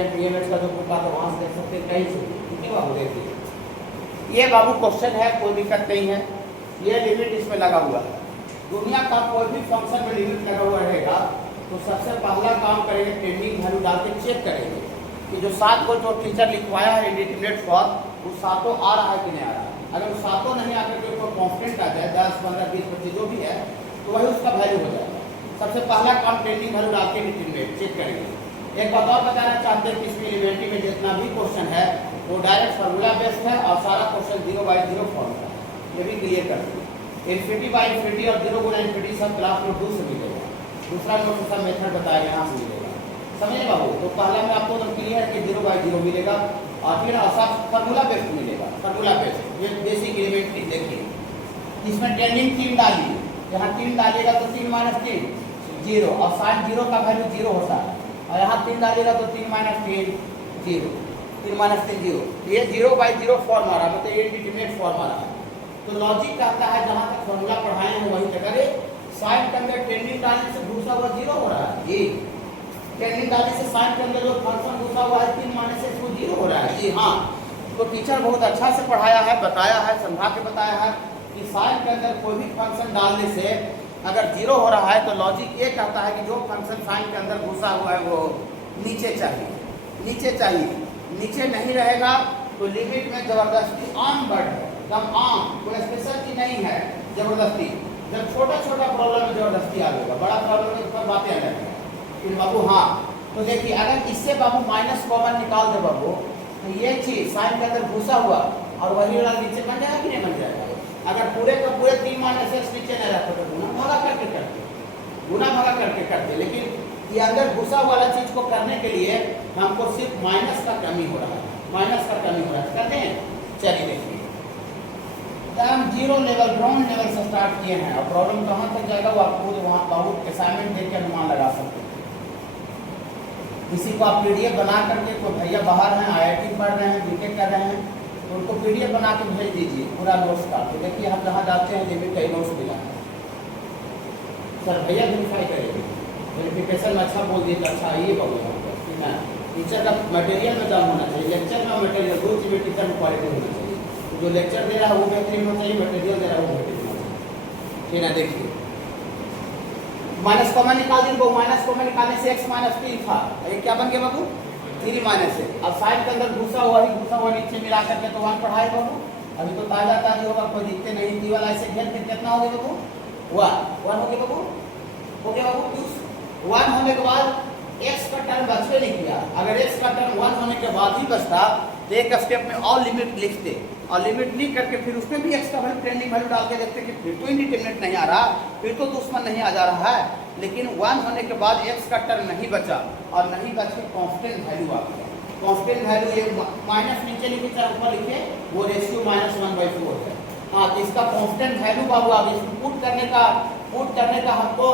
हैं TMH का जो बुक आता है वहाँ से देख सकते हैं, कहीं से। ठीक है बाबू, देखिए ये बाबू क्वेश्चन है, कोई दिक्कत नहीं है। ये लिमिट इसमें लगा हुआ है। दुनिया का कोई भी फंक्शन में लिमिट लगा हुआ रहेगा तो सबसे पहला काम करेंगे ट्रेंडिंग वैल्यू डाल के चेक करेंगे कि जो 7 को जो टीचर लिखवाया है इंडिटरमिनेट फॉर्म वो सातों आ रहा है कि नहीं आ रहा है। अगर वो सातों नहीं आकर के कोई कॉन्स्टेंट आ जाए 10, 15, 20, 25 जो भी है तो वही उसका वैल्यू हो जाएगा। सबसे पहला काम ट्रेंडिंग वैल्यू डाल के इंडिटरमिनेट चेक करेंगे। एक बात और बताना चाहते हैं कि इसमें एलिमेंट्री में जितना भी क्वेश्चन है वो डायरेक्ट फार्मूला बेस्ड है और सारा क्वेश्चन 0/0 फॉर्म का है। ये भी क्लियर कर दीजिए। इन्फिनिटी बाई इन्फिनिटी और 0 गुना इन्फिनिटी सब क्लास नोट 2 से मिलेगा। दूसरा नोट सब मेथड बताया यहाँ से मिलेगा, समझे बाबू। तो पहला में आपको तो क्लियर है कि 0/0 मिलेगा और फिर सब फार्मूला बेस्ड मिलेगा। फार्मूला बेस्ड ये बेसिक एलिमेंट्री देखिए। इसमें ट्रेंडिंग 3 डालिए, यहाँ 3 डालिएगा तो 3 - 3 0 और साइन 0 का वैल्यू 0 होता है और यहाँ 3 डालिएगा तो 3 - 3 0, 3 - 3 0। ये 0/0 फॉर्म आ रहा है, मतलब ये इंडिटरमिनेट फॉर्म आ रहा है। तो लॉजिक कहता है जहाँ तक फॉर्मूला पढ़ाए हैं वहीं तक। अरे साइन के अंदर ट्रेंडिंग डालने से घुसा हुआ 0 हो रहा है जी। ट्रेंडिंग डालने से साइन के अंदर जो फंक्शन घुसा हुआ है 3 माने से इसको 0 हो रहा है जी। हाँ, तो टीचर बहुत अच्छा से पढ़ाया है, बताया है, समझा के बताया है कि साइन के अंदर कोई भी फंक्शन डालने से अगर 0 हो रहा है तो लॉजिक ये कहता है कि जो फंक्शन साइन के अंदर घुसा हुआ है वो नीचे चाहिए, नीचे चाहिए। नीचे नहीं रहेगा तो लिमिट में जबरदस्ती ऑन बढ़ है, एकदम आम, कोई स्पेशल चीज नहीं है जबरदस्ती। जब छोटा छोटा प्रॉब्लम में जबरदस्ती आ जाएगा, बड़ा प्रॉब्लम में ऊपर बातें आ जाएगी। फिर बाबू हाँ, तो देखिए अगर इससे बाबू माइनस कॉमन निकाल दे बाबू तो ये चीज साइन के अंदर घुसा हुआ और वही वाला नीचे बन जाएगा कि नहीं बन जाएगा। अगर पूरे का पूरे 3 माइनस x नीचे नहीं रहता तो गुना भागा करके करते, गुना भागा करके करते। लेकिन ये अंदर घुसा वाला चीज को करने के लिए हमको सिर्फ माइनस का कमी हो रहा है, माइनस का कमी हो रहा है। करते हैं, चलिए देखिए। हम 0 लेवल ग्राउंड लेवल से स्टार्ट किए हैं और प्रॉब्लम कहाँ तक जाएगा वो आपको वहाँ बहुत असाइनमेंट देकर अनुमान लगा सकते हैं। किसी को आप PDF बना करके, कोई भैया बाहर हैं, IIT पढ़ रहे हैं, BTech कर रहे हैं, तो उनको PDF बना के भेज दीजिए पूरा नोट्स का। तो देखिए हम जहाँ जाते हैं लिमिट कई नोट्स मिला है सर, भैया वेरीफाई करेंगे, वेरिफिकेशन में अच्छा बोल दिए अच्छा ये बोलेगा कि ना टीचर का मटेरियल में दम होना चाहिए। लेक्चर में मटेरियल दो चीज़ में टीचर में क्वालिटी होना चाहिए। जो लेक्चर दे रहा है वो बेहतरीन होना चाहिए, मटेरियल दे रहा है वो बेहतरीन होना चाहिए। ठीक है, देखिए माइनस कॉमन निकाल दी, वो माइनस कॉमन निकालने से x - 3 था, ये क्या बन गया बाबू 3 माइनस है। अब साइन के अंदर घुसा हुआ ही घुसा हुआ नीचे मिला करके तो 1 पढ़ाए बाबू। अभी तो ताजा ताजी होगा, कोई दिखते नहीं, टी वाला ऐसे घेर के कितना हो गया बाबू 1 हो गया बाबू, हो गया बाबू 1 होने के बाद x का टर्म बचवे नहीं किया। अगर x का टर्म 1 होने के बाद ही बचता तो एक स्टेप में और लिमिट लिखते और लिमिट लिख करके फिर उसमें भी x का वैल्यू ट्रेंडिंग वैल्यू डाल के देखते कि फिर तो इंडिटरमिनेट नहीं आ रहा, फिर तो दुश्मन नहीं आ जा रहा है। लेकिन 1 होने के बाद x का टर्म नहीं बचा और नहीं बच के कांस्टेंट वैल्यू आ गया। कांस्टेंट वैल्यू ये माइनस नीचे लिखे चाहे ऊपर लिखे वो रेशियो -1/4 है। हाँ, तो इसका कांस्टेंट वैल्यू बाबू आ गया। इसको पुट करने का हमको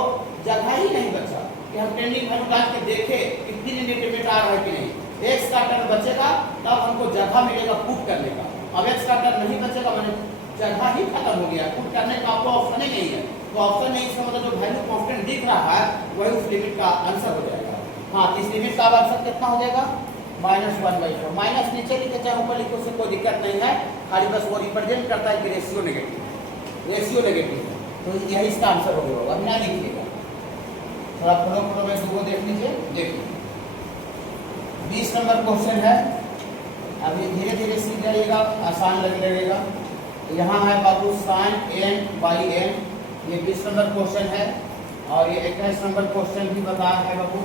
जगह ही नहीं बचा कि हम ट्रेंडिंग वैल्यू डाल के देखे कितनी इंडिटरमिनेट आ रहा है कि नहीं। x का टर्म बचेगा तब हमको जगह मिलेगा पुट करने का। अब x का टर्म नहीं बचेगा मैंने जगह ही खत्म हो गया, पुट करने का आपको ऑप्शन ही नहीं है। तो ऑप्शन नहीं, इसका मतलब जो वैल्यू कांस्टेंट दिख रहा है वही उस लिमिट का आंसर हो जाएगा। हाँ, तो इस लिमिट का आंसर कितना हो जाएगा -1/4। माइनस नीचे लिखे चाहे ऊपर लिखे उससे कोई दिक्कत नहीं है, खाली बस वो रिप्रेजेंट करता है कि रेशियो नेगेटिव है। तो यही इसका आंसर हो गया। अब ना लिखिएगा, थोड़ा फ्लो में दो देख लीजिए। देखिए 20 नंबर क्वेश्चन है, अभी धीरे धीरे सीख जाइएगा, आसान लगेगा। यहाँ है बाबू साइन n/n, ये 20 नंबर क्वेश्चन है। और ये 21 नंबर क्वेश्चन भी बताया है बाबू,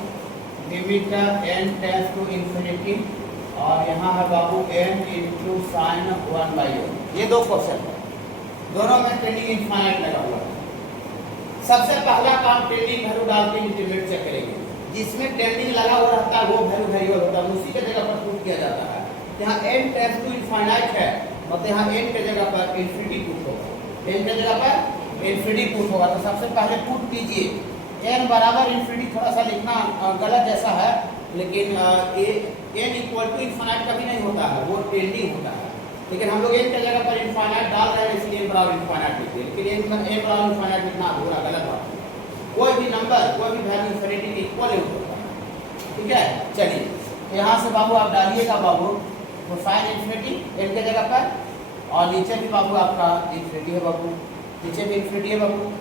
limit n tends to infinity, और यहाँ है बाबू n × sin 1/n। ये 2 क्वेश्चन है, दोनों में ट्रेंडिंग इनफाइनाइट लगा हुआ है। सबसे पहला काम ट्रेंडिंग वैल्यू डाल के इंडिटरमिनेट चेक करेंगे। जिसमें ट्रेंडिंग लगा हुआ रहता है वो वैल्यू वेरिएबल होता है, उसी के जगह पर पुट किया जाता है। यहाँ n टेंड्स टू इनफाइनाइट है, मतलब यहाँ n के जगह पर इंफिनिटी पुट होगा, n के जगह पर इंफिनिटी पुट होगा। तो सबसे पहले पुट कीजिए n बराबर इंफिनिटी, थोड़ा सा लिखना गलत जैसा है, लेकिन n इक्वल टू इनफाइनाइट कभी नहीं होता है, वो ट्रेंडिंग होता है। लेकिन हम लोग n के जगह पर इनफाइनाइट डाल रहे हैं, इसलिए n बराबर इनफाइनाइट लिखते हैं। लेकिन n बराबर इनफाइनाइट लिखना पूरा गलत बात है। कोई भी नंबर, कोई भी वैल्यू इंफिनिटी के इक्वल होता है। ठीक है, चलिए यहाँ से बाबू आप डालिएगा बाबू तो साइन इन्फिनिटी एन के जगह पर, और नीचे भी बाबू आपका इन्फिनिटी है बाबू, नीचे भी इन्फिनिटी है बाबू।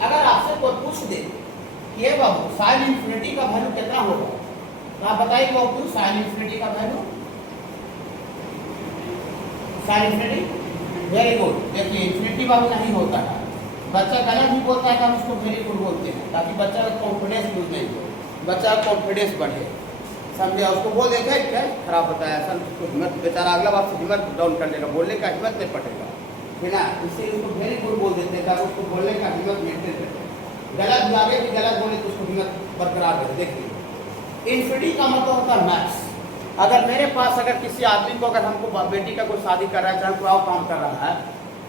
अगर आपसे कोई पूछ दे कि ये बाबू साइन इन्फिनिटी का वैल्यू कितना होगा, तो आप बताइए बाबू साइन इन्फिनिटी का value, sine infinity. Very good. देखिए इन्फिनिटी बाबू नहीं होता है, बच्चा गलत भी बोलता है, हम उसको वेरी गुड बोलते हैं ताकि बच्चा का कॉन्फिडेंस लूज नहीं हो, बच्चा का कॉन्फिडेंस बढ़े, समझे। उसको बोल देगा क्या खराब बताया, ऐसा उसको हिम्मत, बेचारा अगला बार से हिम्मत डाउन कर देगा, बोलने का हिम्मत नहीं पड़ेगा, है ना। इसलिए उसको वेरी गुड बोल देते हैं ताकि उसको बोलने का हिम्मत मेंटेन रहे, गलत भी आगे भी गलत बोले तो उसको हिम्मत बरकरार रहे। देखिए इन्फिनिटी का मतलब होता है मैक्स। अगर मेरे पास अगर किसी आदमी को, अगर हमको बेटी का कोई शादी कर रहा है, चाहे कोई और काम कर रहा है,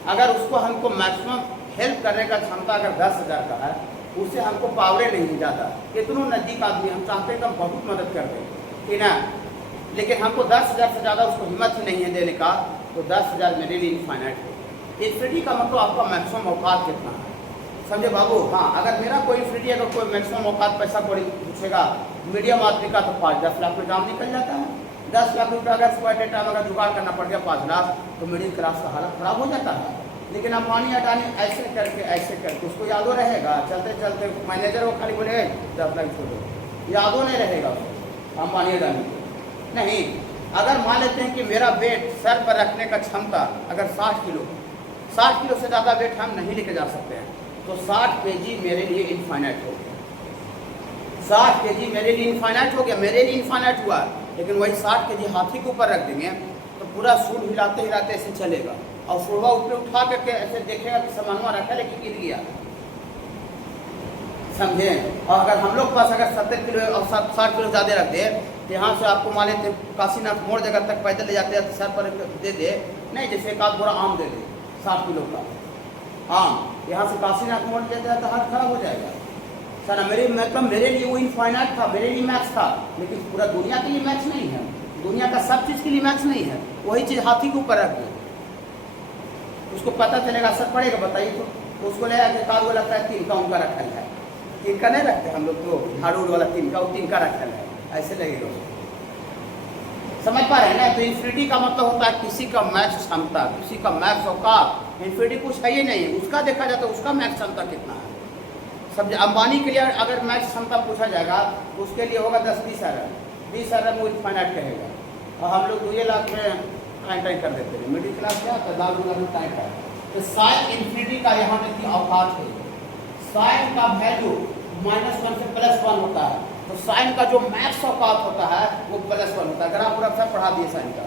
अगर उसको हमको मैक्सिमम हेल्प करने का क्षमता अगर 10,000 का है, उससे हमको पावरे नहीं ज़्यादा, कितनों नज़दीक आदमी हम चाहते हैं कि हम बहुत मदद कर दें, ठीक ना, लेकिन हमको 10,000 से ज़्यादा उसको हिम्मत ही नहीं है देने का, तो 10,000 मेरे लिए इनफाइनाइट है। इन्फिनिटी का मतलब आपका मैक्सिमम औकात कितना है, समझे बाबू। हाँ, अगर मेरा कोई इन्फिनिटी अगर कोई मैक्सिमम औकात पैसा कोई पूछेगा मीडियम आदमी का, तो 5-10 लाख में काम निकल जाता है। 10 लाख रुपये अगर स्क्वायर टाइम अगर जुगाड़ करना पड़ गया 5 लाख, तो मिडिल क्लास का हालत खराब हो जाता है। लेकिन अंबानी अडानी ऐसे करके उसको यादो रहेगा, चलते चलते मैनेजर को खाली बोले 10 लाख छोड़ो, यादो नहीं रहेगा उसको अंबानी अडानी को नहीं। अगर मान लेते हैं कि मेरा वेट सर पर रखने का क्षमता अगर 60 किलो से ज़्यादा वेट हम नहीं लेके जा सकते हैं, तो 60 kg मेरे लिए इनफाइनाइट हो गया, 60 kg मेरे लिए इनफाइनाइट हो गया, मेरे लिए इनफाइनाइट हुआ। लेकिन वही 60 kg हाथी के ऊपर रख देंगे तो पूरा सूट हिलाते हिलाते ऐसे चलेगा, और सुबह ऊपर उठा करके ऐसे देखेगा कि सामानवा रखा लेकिन गिर गया, समझे। और अगर हम लोग पास अगर 70 किलो और 60 किलो ज़्यादा रख दे, तो यहाँ से आपको मान लेते काशीनाथ मोड़ जगह तक पैदल ले जाते हैं, सर पर दे दे, नहीं जैसे एक आध बोरा आम दे दे 60 किलो का आम, यहाँ से काशीनाथ मोड़ देते हैं तो हाथ खराब हो जाएगा सर। मेरे लिए वो इनफाइनाइट था, मेरे लिए मैक्स था, लेकिन पूरा दुनिया के लिए मैक्स नहीं है, दुनिया का सब चीज़ के लिए मैक्स नहीं है। वही चीज़ हाथी के ऊपर रख दे, उसको पता चलेगा, असर पड़ेगा बताइए। तो उसको ले आके कागो लगता है 3 का उनका रखल है, 3 का नहीं रखते हम लोग, तो झाड़ू वाला 3 का, वो 3 का रखल है, ऐसे लगेगा उसको, समझ पा रहे हैं ना। तो इन्फिनिटी का मतलब होता है किसी का मैक्स क्षमता, किसी का मैक्स औकात। इन्फिनिटी कुछ है ही नहीं, उसका देखा जाता है उसका मैक्स क्षमता कितना है। सब अंबानी के लिए अगर मैक्स क्षमता पूछा जाएगा तो उसके लिए होगा 10-20 अरब, 20 अरब वो इनफाइनाइट कहेगा, और हम लोग 2 लाख में टाइम कर देते हैं, मिडिल क्लास क्या होता है, दाल दूल्हा में टाइम कर। तो साइन इन्फिनिटी का यहाँ पे की औकात है, साइन का वैल्यू -1 से +1 होता है, तो साइन का जो मैक्स औकात होता है वो +1 होता है। ग्राफ पूरा सब पढ़ा दिए साइन का,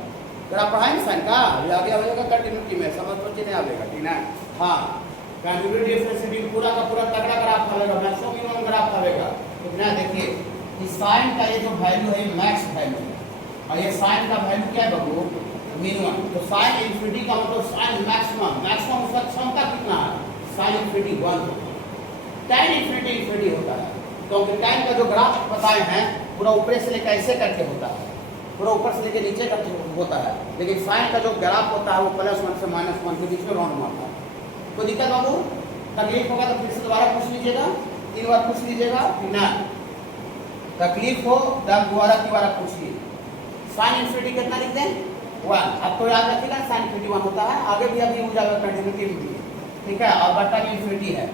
ग्राफ पढ़ाएंगे साइन का, अभी आगे आएगा कंटिन्यूटी में, समझ सोचिए नहीं आएगा, ठीक है। हाँ, कंटिन्यूटी डिफरेंशिएटिंग पूरा का पूरा तगड़ा ग्राफ आएगा, मैक्सिमम मिनिमम ग्राफ आएगा, ठीक है। देखिए इस साइन का ये जो वैल्यू है मैक्स वैल्यू है, और ये साइन का वैल्यू क्या है बाबू, मिनिमम। तो साइन इन्फिनिटी का मतलब साइन मैक्सिमम उसका क्षमता कितना है, साइन इन्फिनिटी 1 होता है, tan इन्फिनिटी होता है, क्योंकि tan का जो ग्राफ बताए हैं पूरा ऊपर से लेकर ऐसे करके होता है, पूरा ऊपर से लेकर नीचे करके होता है, लेकिन साइन का जो ग्राफ होता है वो +1 से -1 के बीच में राउंड मारता है। कोई दिक्कत बाबू, तकलीफ होगा तो फिर से दोबारा पूछ लीजिएगा, 3 बार पूछ लीजिएगा, ना तकलीफ हो तब दोबारा पूछिए। साइन इन्फिनिटी कितना लिखते हैं 1, अब तो याद रखिएगा साइन इन्फिनिटी 1 होता है, आगे भी अभी हो जाएगा कंटिन्यूटी भी, ठीक है, और बटा में इन्फिनिटी है।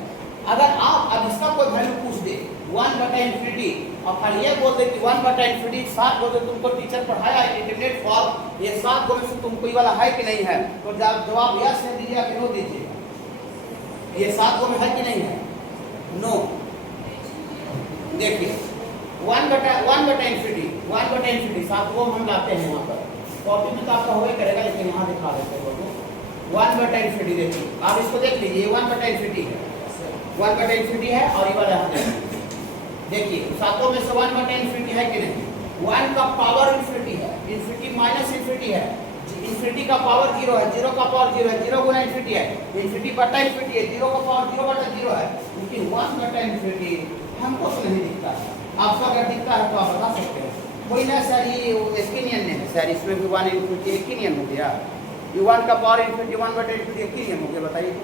अगर आप अब इसका कोई वैल्यू पूछ दे 1/∞, और फिर ये बोल दे कि 1/∞ 7 बोल दे, तुमको टीचर पढ़ाया इंटरनेट फॉर ये 7 को में से तुमको ये वाला है कि नहीं है, तो जवाब यस है दीजिएगा कि नो दीजिएगा, ये 7 को में है कि नहीं है, नो। देखिए 1/∞, 7 को हम लाते हैं यहाँ पर, कॉपी में तो आपका हो करेगा, लेकिन यहाँ दिखा देते हैं 1/∞। देखिए आप इसको देख लीजिए, 1/∞ है, 1/∞ है, और ये वाला देखिए 7 में से 1/∞ है कि नहीं, 1 का पावर इन्फिनिटी है, इन्फिनिटी माइनस इन्फिनिटी है, इन्फिनिटी का पावर 0 है, 0 का पावर 0 है, 0 गुना इन्फिनिटी है, इन्फिनिटी बटा इन्फिनिटी है, 0 का पावर 0/0 है, लेकिन 1/∞ हमको तो नहीं दिखता है। आपको अगर दिखता है तो आप बता सकते हैं, कोई ना सर ये इसके नियम है सर, इसमें भी 1/∞ एक ही नियम हो गया, ये 1 का पावर इन्फिनिटी 1/∞ एक ही नियम हो गया, बताइए।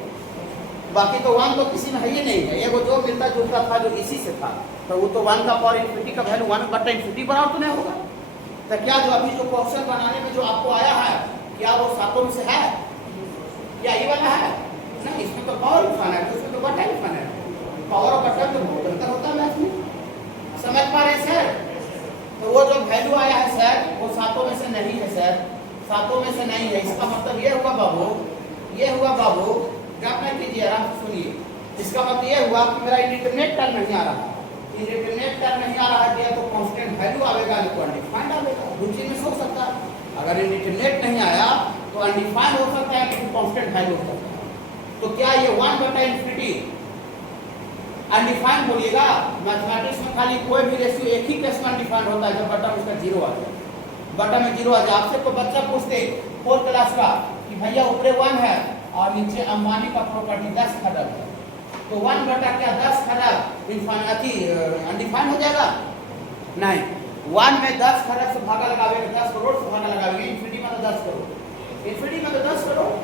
बाकी तो 1 तो किसी में है ही नहीं है, ये वो जो मिलता जुलता था जो इसी से था, तो वो तो 1 का पावर इन्फिनिटी का वैल्यू 1/∞ बराबर तो नहीं होगा, तो क्या जो अभी जो क्वेश्चन बनाने में जो आपको आया है, क्या वो सातों में से है? क्या ये वाला है? नहीं, इसमें तो पावर लिखाना है, उसमें तो बटा लिखाना है। पावर और बटा तो बहुत अंतर होता है मैथ में, समझ पा रहे हैं सर? तो वो जो वैल्यू आया है सर, वो सातों में से नहीं है सर, सातों में से नहीं है। इसका मतलब ये हुआ बाबू, ये हुआ बाबू, गप नहीं कीजिए, आराम से सुनिए। इसका मतलब ये हुआ कि मेरा इंडिटरमिनेट टर्म नहीं आ रहा है। इंडिटरमिनेट टर्म नहीं आ रहा है तो कांस्टेंट वैल्यू आएगा, तो अनडिफाइंड आएगा। दो चीज में हो सकता है, अगर इंडिटरमिनेट नहीं आया तो अनडिफाइंड हो सकता है, तो कांस्टेंट वैल्यू हो सकता है। तो क्या ये 1/∞ अनडिफाइंड बोलिएगा? मैथमेटिक्स में खाली कोई भी रेशियो एक ही केस में अनडिफाइंड होता है, जब बटा में उसका 0 आ जाए, बटा में 0 आ जाए। आपसे को बच्चा पूछते 4th क्लास का कि भैया ऊपरे 1 है और नीचे अंबानी का प्रॉपर्टी 10 खरब है, तो 1 बटा क्या 10 खरब अनडिफाइंड हो जाएगा? नहीं, 1 में 10 खरब से भागा लगावेंगे, 10 करोड़ से भागा लगावेंगे, इन्फिनिटी में तो 10 करोड़, इन्फिनिटी में तो 10 करोड़।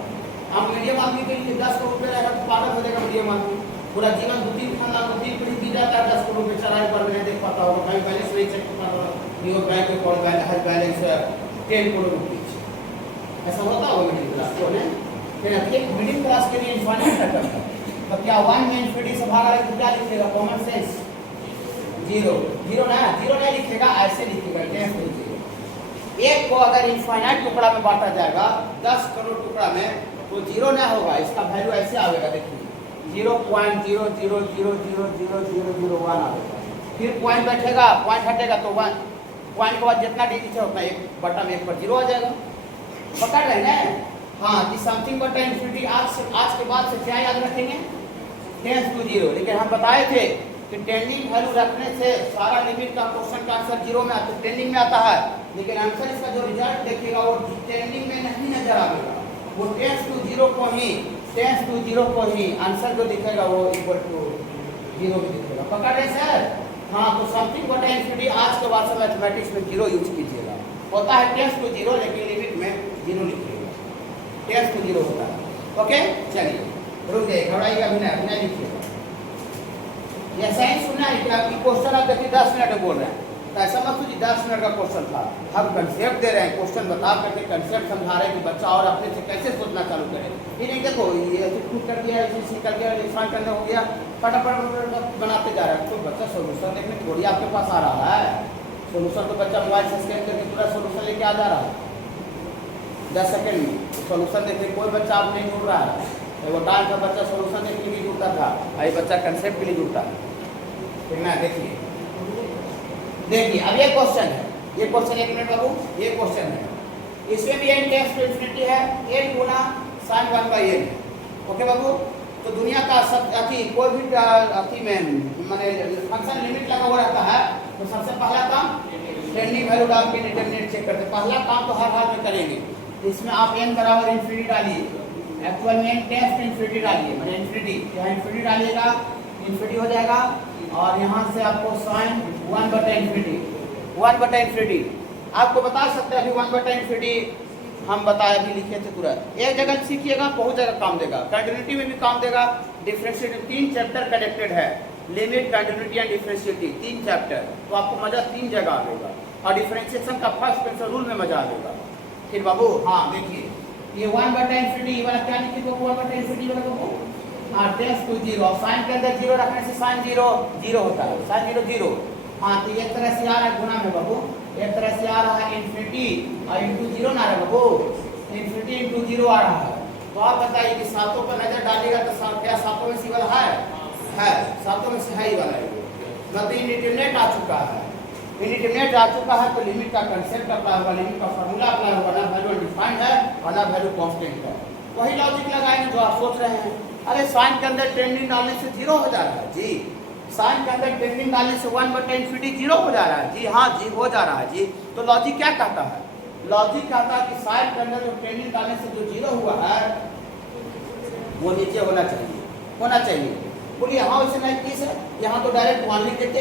हम मीडियम आदमी के लिए 10 करोड़ रुपये रहेगा तो पागल हो जाएगा मीडियम आदमी। पूरा जीवन 2-3 खानदान 2-3 पीढ़ी दी जाता है 10 करोड़ रुपये चराई पर नहीं देख पाता होगा, कहीं बैलेंस नहीं चेक करता होगा, न्यू बैंक में हर बैलेंस 10 करोड़ रुपये, ऐसा होता होगा मिडिल क्लास को नहीं? फिर एक मिडिल क्लास के लिए इन्फिनिटी रकम है, तो क्या 1 में इन्फिनिटी से भागा लगे क्या लिखेगा? कॉमन सेंस 0 नहीं लिखेगा, ऐसे लिखेगा 10 एक को अगर इनफाइनाइट टुकड़ा में बांटा जाएगा 10 करोड़ टुकड़ा में, तो 0 ना होगा, इसका वैल्यू ऐसे आएगा, देखिए 0.000000001 आएगा। फिर पॉइंट बैठेगा, पॉइंट हटेगा तो 1, पॉइंट के बाद जितना डिजिट है उतना 1/1 पर 0 आ जाएगा। पकड़ रहे हैं? हाँ, कि समथिंग बटा इन्फिनिटी आज के बाद से क्या याद रखेंगे? Tends to 0। लेकिन हम बताए थे कि टेंडिंग वैल्यू रखने से सारा लिमिट का क्वेश्चन का आंसर 0 में आता है, टेंडिंग में आता है, लेकिन आंसर इसका जो रिजल्ट देखिएगा वो टेंडिंग में नहीं नजर आएगा, वो टेंस टू 0 को ही आंसर जो दिखेगा वो इक्वल टू 0 भी दिखेगा। पकड़ रहे सर? हाँ, तो समथिंग बटा इन्फिनिटी आज के बाद से मैथमेटिक्स में 0 यूज कीजिएगा। होता है टेंस टू 0, लेकिन लिमिट में 0 लिखिएगा, टेंस टू 0 होता है। ओके, चलिए रुक जाइए, घबराइएगा भी नहीं, लिखिएगा। ये सही सुनना है कि आपकी क्वेश्चन आप देखिए 10 मिनट में बोल रहे हैं, तो ऐसा मत सोचिए 10 मिनट का क्वेश्चन था, हम कंसेप्ट दे रहे हैं, क्वेश्चन बता करके कंसेप्ट समझा रहे हैं कि बच्चा और अपने से कैसे सोचना चालू करे। ये नहीं देखो ये ऐसे टूट कर दिया, ऐसे सी कर दिया, इस्तेमाल करने हो गया, फटाफट बनाते जा रहा है, तो बच्चा सोल्यूशन देखने थोड़ी आपके पास आ रहा है। सोल्यूशन तो बच्चा मोबाइल से स्कैन करके पूरा सोल्यूशन लेके आ जा रहा है 10 सेकेंड में। सोल्यूशन देखने कोई बच्चा आप नहीं जुड़ रहा है, वो डांस का बच्चा सोल्यूशन देखने के लिए जुड़ता था, ये बच्चा कंसेप्ट के लिए जुड़ता है। ठीक ना? देखिए अब ये क्वेश्चन है, ये क्वेश्चन 1 मिनट बाबू, ये क्वेश्चन है, इसमें भी n टेंस टू इन्फिनिटी है, n गुना sin 1/n। ओके बाबू, तो दुनिया का सब अति कोई भी अति में माने फंक्शन लिमिट लगा हुआ रहता है, तो सबसे पहला काम टेंडिंग वैल्यू डाल के डिटरमिनेंट चेक करते हैं। पहला काम तो हर हाल में करेंगे, इसमें आप n बराबर इन्फिनिटी डालिए, एक्चुअल में n टेंस टू इन्फिनिटी डालिए, माने इन्फिनिटी, यहाँ इन्फिनिटी डालिएगा, इन्फिनिटी हो जाएगा, और यहाँ से आपको sin 1/∞ आपको बता सकते हैं। अभी 1/∞ हम बताए, अभी लिखे थे तुरंत। एक जगह सीखिएगा, बहुत जगह काम देगा, कंटिन्यूटी में भी काम देगा, डिफरेंशिएटी 3 चैप्टर कनेक्टेड है, लिमिट, कंटिन्यूटी एंड डिफरेंशिएटी 3 चैप्टर, तो आपको मजा 3 जगह आएगा, और डिफरेंशिएशन का फर्स्ट प्रिंसिपल रूल में मजा आएगा। फिर बाबू हाँ देखिए, ये 1/∞ वाला क्या लिखिए बाबू, 1/∞ वाला बाबू टेंस टू 0, साइन के अंदर 0 रखने से साइन 0 होता है, साइन 0। हाँ, तो एक तरह से आ रहा है गुना में बाबू, एक तरह से आ रहा है इन्फिनिटी और इंटू 0 ना रहा बाबू, इन्फिनिटी इंटू 0 आ रहा है। तो आप बताइए कि सातों पर नजर डालिएगा तो क्या सातों में सी वाला है, सातों में से है ही वाला है, मतलब इंडिटरमिनेट आ चुका है, इंडिटरमिनेट आ चुका है, तो लिमिट का कंसेप्ट अप्लाई होगा, लिमिट का फार्मूला अप्लाई होगा, ना वैल्यू डिफाइंड है और ना वैल्यू कांस्टेंट है। वही लॉजिक लगाएंगे जो आप सोच रहे हैं। अरे साइन के अंदर टेंडिंग डालने से 0 हो जा रहा है जी, साइन के अंदर टेंडिंग डालने से 1/∞ 0 हो जा रहा है जी, हाँ जी हो जा रहा है जी। तो लॉजिक क्या कहता है? लॉजिक कहता है कि साइन के अंदर जो टेंडिंग डालने से जो 0 हुआ है वो नीचे होना चाहिए। बोलिए हाँ, वैसे नहीं किस है, यहाँ तो डायरेक्ट 1 लिख देते,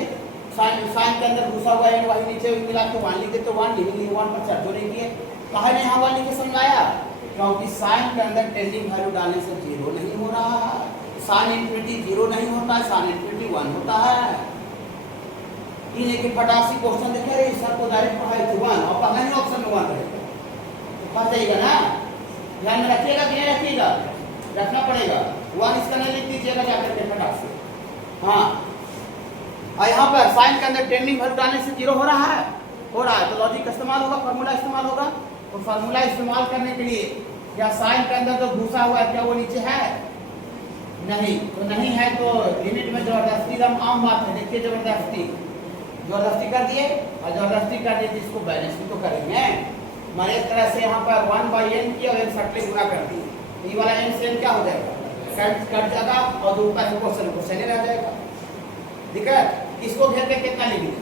साइन के अंदर घुसा हुआ है वही नीचे मिला के 1 लिख देते, 1 लिख लिए, 1 पर चर्चो नहीं किए, कहा नहीं यहाँ 1 लिख के समझाया, क्योंकि साइन के अंदर टेंडिंग वैल्यू डालने से 0 नहीं हो रहा है, साइन इन्फिनिटी 0 नहीं होता है, साइन इन्फिनिटी 1 होता है। तीन एक फटासी क्वेश्चन देखे रहे सर को डायरेक्ट पढ़ाई थी वन और पहला ही ऑप्शन में वन रहेगा तो फंस जाएगा ना। ध्यान में रखिएगा कि नहीं रखिएगा, रखना पड़ेगा। वन इसका नहीं लिख दीजिएगा जाकर के फटाक से। हाँ और यहाँ पर साइन के अंदर टेंडिंग वैल्यू डालने से जीरो हो रहा है, तो लॉजिक इस्तेमाल होगा, फार्मूला इस्तेमाल होगा। तो फार्मूला इस्तेमाल करने के लिए क्या साइन के अंदर जो घुसा हुआ है क्या वो नीचे है? नहीं, तो नहीं है तो लिमिट में जबरदस्ती हम आम बात है। देखिए जबरदस्ती कर दिए और जबरदस्ती कर दिए जिसको बैलेंस भी तो करेंगे। मैंने इस तरह से यहाँ पर 1/n किया और सटले गुना कर दिए, तो ये वाला n से n क्या हो जाएगा? कट जाएगा और जो ऊपर है क्वेश्चन ही रह जाएगा। ठीक है, इसको घेर के कितना लिखेंगे?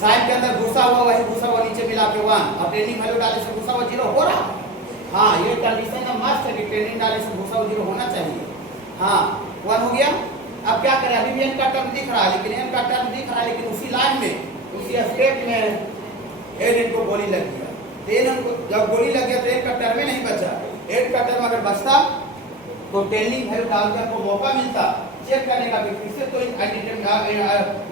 साइन के अंदर घुसा हुआ वही घुसा हुआ नीचे मिला के 1 और ट्रेनिंग वैल्यू डाले से घुसा हुआ 0 हो रहा। हाँ ये कंडीशन है मस्ट है कि ट्रेनिंग डाले से घुसा हुआ 0 होना चाहिए। हाँ 1 हो गया। अब क्या करें, अभी भी n का टर्म दिख रहा है, लेकिन n का टर्म दिख रहा है लेकिन उसी लाइन में उसी स्टेप में n को गोली लग गया। तो n को जब गोली लग गया तो n का टर्म नहीं बचा। n का टर्म अगर बचता तो ट्रेनिंग वैल्यू डालकर को मौका मिलता चेक करने का कि फिर से तो ये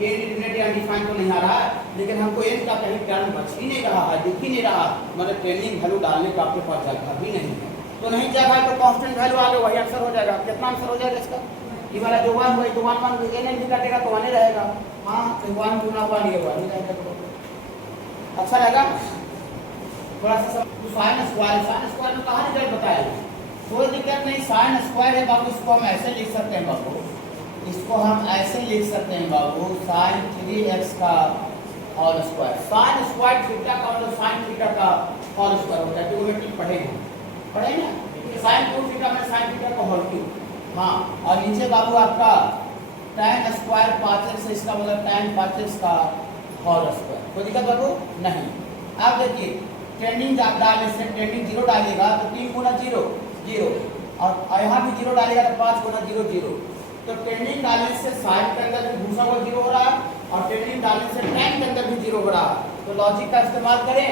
इंडिटरमिनेट या अनडिफाइंड तो नहीं आ रहा है, लेकिन हमको n का कहीं टर्म बच ही नहीं रहा है, दिख ही नहीं रहा, मतलब ट्रेनिंग वैल्यू डालने का आपके पास जगह भी नहीं है। तो नहीं जगह तो कांस्टेंट वैल्यू आ गया वही आंसर हो जाएगा। कितना आंसर हो जाएगा इसका? ये वाला जो 1 वही तो 1 n भी काटेगा तो 1 ही रहेगा। हाँ तो 1 गुना 1 ये 1 ही रहेगा। अच्छा लगा? थोड़ा सा साइन स्क्वायर में कहाँ रिजल्ट बताया? कोई दिक्कत नहीं, साइन स्क्वायर है बाबू, इसको हम ऐसे लिख सकते हैं बाबू, इसको हम ऐसे लिख सकते हैं बाबू, साइन 3x का whole square. Sine square theta का मतलब साइन थीटा का होल स्क्वायर होता है। ट्रिग्नोमेट्री पढ़े ना, साइन 2 थीटा में साइन थीटा का होल क्यूब। हाँ और नीचे बाबू आपका tan स्क्वायर 5x, इसका मतलब tan 5x का होल स्क्वायर। कोई दिक्कत बाबू नहीं। अब देखिए ट्रेंडिंग आप डालने से ट्रेंडिंग 0 डालेगा तो 3 गुना 0 और यहाँ भी 0 डालेगा तो 5 गुना 0 0। तो ट्रेंडिंग डालने से साइन के अंदर भी घुसा हुआ 0 हो रहा है और ट्रेंडिंग डालने से tan के अंदर भी 0 हो रहा है। तो लॉजिक का इस्तेमाल करें।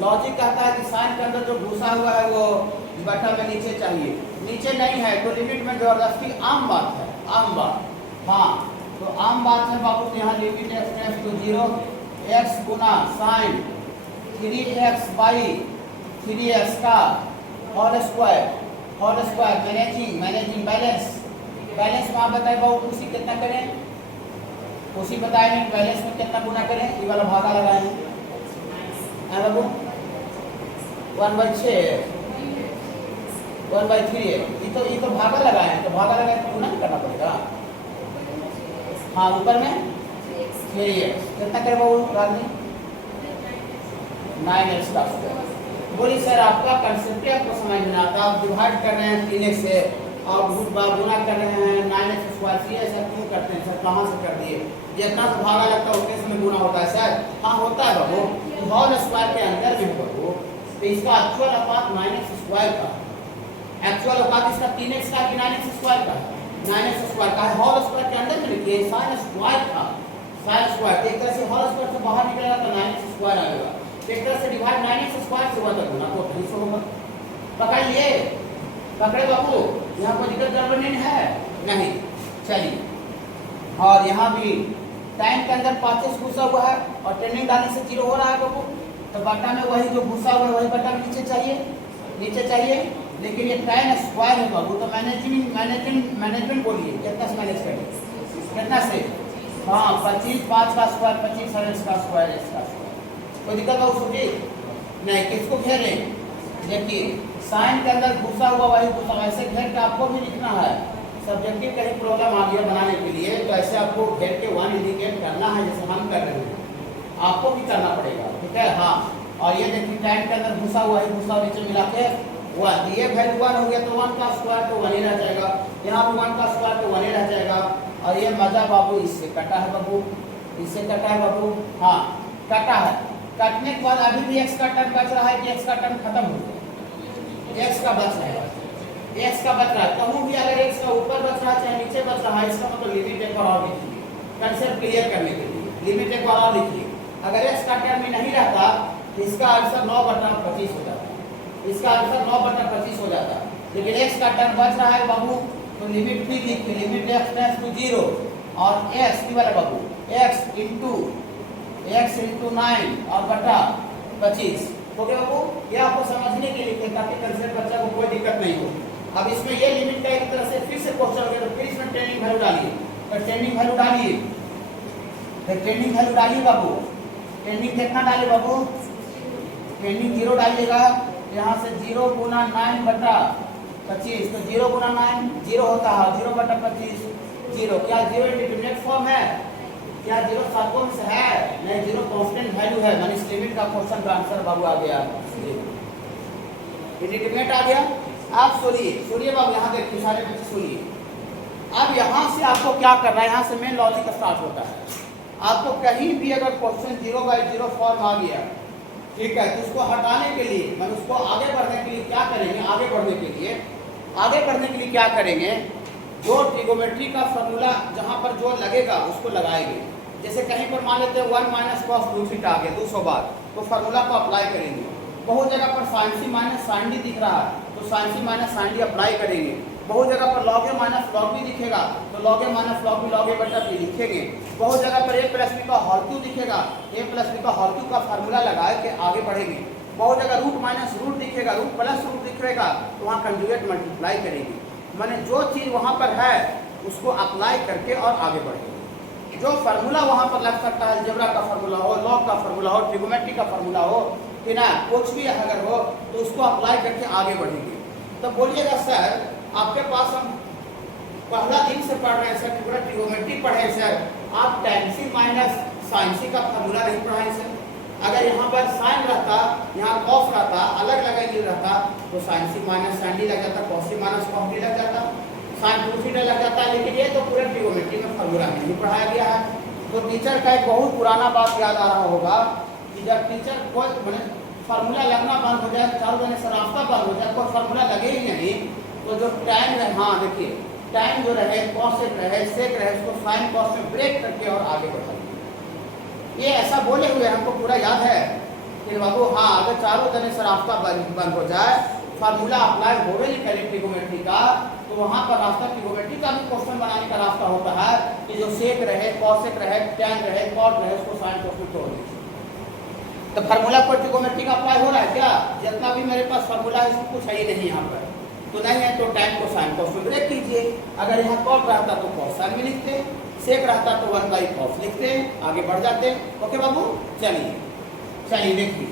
लॉजिक कहता है कि साइन के अंदर जो घुसा हुआ है वो बटा में नीचे चाहिए, नीचे नहीं है तो लिमिट में जबरदस्ती आम बात है, आम बात। हाँ तो आम बात है बाबू, यहाँ लिमिट x टू 0 x गुना साइन 3x बाई 3x का होल स्क्वायर मैनेजिंग बैलेंस में आप बताए बाबू उसी कितना करें, उसी बताए नहीं बैलेंस में कितना गुना करें, ये वाला भागा लगाए हैं बाबू 1/3 है। ये तो भागा लगाए हैं, तो भागा लगाए तो गुना नहीं करना पड़ेगा। हाँ ऊपर में 3x कितना करे बाबू राजनी 9x का स्क्वायर। बोलिए सर आपका कंसेप्ट आपको समझ में आता, आप डिवाइड कर रहे हैं 3x से और गुना कर रहे हैं 9x स्क्वायर से, ऐसा क्यों करते हैं सर? कहाँ से कर दिए? जितना से भागा लगता है उतने में गुना होता है सर। हाँ होता है बाबू, होल स्क्वायर के अंदर भी बाबू। तो इसका एक्चुअल अनुपात 9x स्क्वायर का, एक्चुअल अनुपात इसका 3x का कि 9x स्क्वायर का? 9x स्क्वायर का है। होल स्क्वायर के अंदर में लिखिए साइन स्क्वायर का, साइन स्क्वायर एक तरह से होल स्क्वायर से बाहर निकलेगा तो 9x स्क्वायर आएगा, एक तरह से डिवाइड 9x स्क्वायर से हुआ तो गुना को 300 होगा। पकड़िए, पकड़े बाबू, यहाँ कोई दिक्कत गड़बड़ नहीं है? नहीं। चलिए और यहाँ भी टाइम के अंदर 5x घुसा हुआ है और ट्रेनिंग डालने से 0 हो रहा है बाबू, तो बटा में वही जो घुसा हुआ है वही बटा में नीचे चाहिए। लेकिन ये tan स्क्वायर है बाबू, तो मैनेजमेंट बोलिए कितना से मैनेज करें, कितना से? हाँ 25 5 का स्क्वायर 25 और इसका स्क्वायर इसका स्क्वायर। कोई दिक्कत हो उसकी नहीं। किसको घेरे? देखिए साइन के अंदर घुसा हुआ वही घुसा हुआ, ऐसे घेर के आपको भी लिखना है। सब्जेक्टिव कहीं प्रॉब्लम आ गया बनाने के लिए तो ऐसे आपको घेर के 1 इंडिकेट करना है, जैसे हम कर रहे हैं आपको भी करना पड़ेगा। ठीक है हाँ। और ये देखिए टाइम के अंदर घुसा हुआ है, घुसा नीचे मिला के 1, ये वैल्यू 1 हो गया तो 1 का स्क्वायर तो 1 ही रह जाएगा, यहाँ भी 1 का स्क्वायर तो 1 ही रह जाएगा। और ये मजा बाबू इससे कटा है बाबू, इससे कटा है बाबू। हाँ कटा है, कटने के बाद अभी भी x का टर्म बच रहा है कि x का टर्म खत्म हो गया? x का बच रहा है, x का बच रहा है। कहूँ भी अगर x का ऊपर बच रहा है चाहे नीचे बच रहा है, इसका मतलब लिमिट एक बार और लिखिए, कंसेप्ट क्लियर करने के लिए लिमिट एक बार और लिखिए। अगर x का टर्म नहीं रहता तो इसका आंसर 9/25 हो जाता, इसका आंसर 9/25 हो जाता। लेकिन x का टर्म बच रहा है बाबू, तो लिमिट भी लिखिए, लिमिट x टेंड्स टू 0 और x की वाला बाबू x इंटू 9 और बटा 25 हो गया बाबू। ये आपको समझने के लिए ताकि कंसेप्ट बच्चा को कोई दिक्कत नहीं हो। अब इसमें ये लिमिट का एक तरह से फिर से क्वेश्चन हो गया, तो फिर इसमें ट्रेंडिंग वैल्यू डालिए, तो ट्रेंडिंग वैल्यू डालिए, फिर ट्रेंडिंग वैल्यू डालिए बाबू। ट्रेंडिंग कितना डालिए बाबू? ट्रेंडिंग 0 डालिएगा, यहाँ से 0 गुना 9 बटा 25, तो 0 गुना 9 0 होता है, 0 बटा 25 0। क्या 0 इंडिटरमिनेट फॉर्म है? क्या 0 सर्कम्स है? नहीं, 0 कांस्टेंट वैल्यू है। माने इस लिमिट का क्वेश्चन का आंसर बाबू आ गया, इंडिटरमिनेट आ गया। आप सुनिए बाबू, यहाँ देखिए सारे बच्चे सुनिए। अब यहाँ से आपको क्या करना है, यहाँ से मेन लॉजिक स्टार्ट होता है। आपको कहीं भी अगर क्वेश्चन 0/0 फॉर्म आ गया, ठीक है, तो उसको हटाने के लिए, मतलब उसको आगे बढ़ने के लिए क्या करेंगे? आगे बढ़ने के लिए क्या करेंगे? जो ट्रिगोमेट्री का फॉर्मूला जहाँ पर जो लगेगा उसको लगाएंगे। जैसे कहीं पर मान लेते हैं 1 माइनस कॉस 2 थीटा आ गया 200 बार, तो फॉर्मूला को अप्लाई करेंगे। बहुत जगह पर sign C minus sine D दिख रहा है, तो sign C minus sine D apply करेंगे। बहुत जगह पर लॉग ए माइनस लॉग बी दिखेगा, तो लॉग ए माइनस लॉग बी लॉग ए बटा बी लिखेंगे। बहुत जगह पर ए प्लस बी का होल क्यू दिखेगा, ए प्लस बी का होल क्यू का फार्मूला लगा के आगे बढ़ेंगे। बहुत जगह रूट माइनस रूट दिखेगा, रूट प्लस रूट दिखेगा, तो वहाँ कंजुगेट मल्टीप्लाई करेंगे। माने जो चीज़ वहाँ पर है उसको अप्लाई करके और आगे बढ़ेंगे। जो फार्मूला वहाँ पर लग सकता है, अलजेब्रा का फार्मूला हो, लॉग का फार्मूला हो, ट्रिगोमेट्री का फार्मूला हो, कि ना कुछ भी अगर हो, तो उसको अप्लाई करके आगे बढ़ेंगे। तो बोलिएगा सर आपके पास हम पहला दिन से पढ़ रहे हैं सर, पूरा ट्रिगोमेट्री पढ़े सर, आप tan सी माइनस साइन सी का फार्मूला नहीं पढ़ाए सर। अगर यहाँ पर साइन रहता, यहाँ कॉस रहता, अलग अलग रहता, तो sign C minus sine D लग जाता, कॉस सी माइनस कॉस डी लग जाता, साइन 2 थीटा लग जाता है। लेकिन ये तो पूरे ट्रिगोमेट्री में फार्मूला नहीं पढ़ाया गया है। तो टीचर का एक बहुत पुराना बात याद आ रहा होगा कि जब टीचर कोई फार्मूला लगना बंद हो जाए, चारों जने से रास्ता बंद हो जाए, कोई फार्मूला लगे ही नहीं, तो जो टाइम है, हाँ देखिए टाइम जो रहे, कॉसेक रहे, सेक रहे, उसको साइन कॉस में ब्रेक करके और आगे बढ़ाइए। ये ऐसा बोले हुए हमको पूरा याद है कि बाबू हाँ, अगर चारों जने से रास्ता बंद हो जाए, फार्मूला अप्लाई होवे नहीं करे ट्रिगोमेट्री का, तो वहाँ पर रास्ता ट्रिगोमेट्री का भी क्वेश्चन बनाने का रास्ता होता है कि जो सेक रहे, कॉसेक रहे, टैन रहे, कॉट रहे, उसको साइन कॉस में तोड़ दीजिए। तो फार्मूला पर ट्रिगोमेट्री का अप्लाई हो रहा है क्या? जितना भी मेरे पास फार्मूला है इसमें कुछ है ही नहीं यहाँ पर, तो नहीं है तो टैन को साइन कॉस में ब्रेक कीजिए। अगर यहाँ कॉट रहता तो कॉस साइन में लिखते, सेक रहता तो 1/cos लिखते, आगे बढ़ जाते। ओके बाबू, चलिए देखिए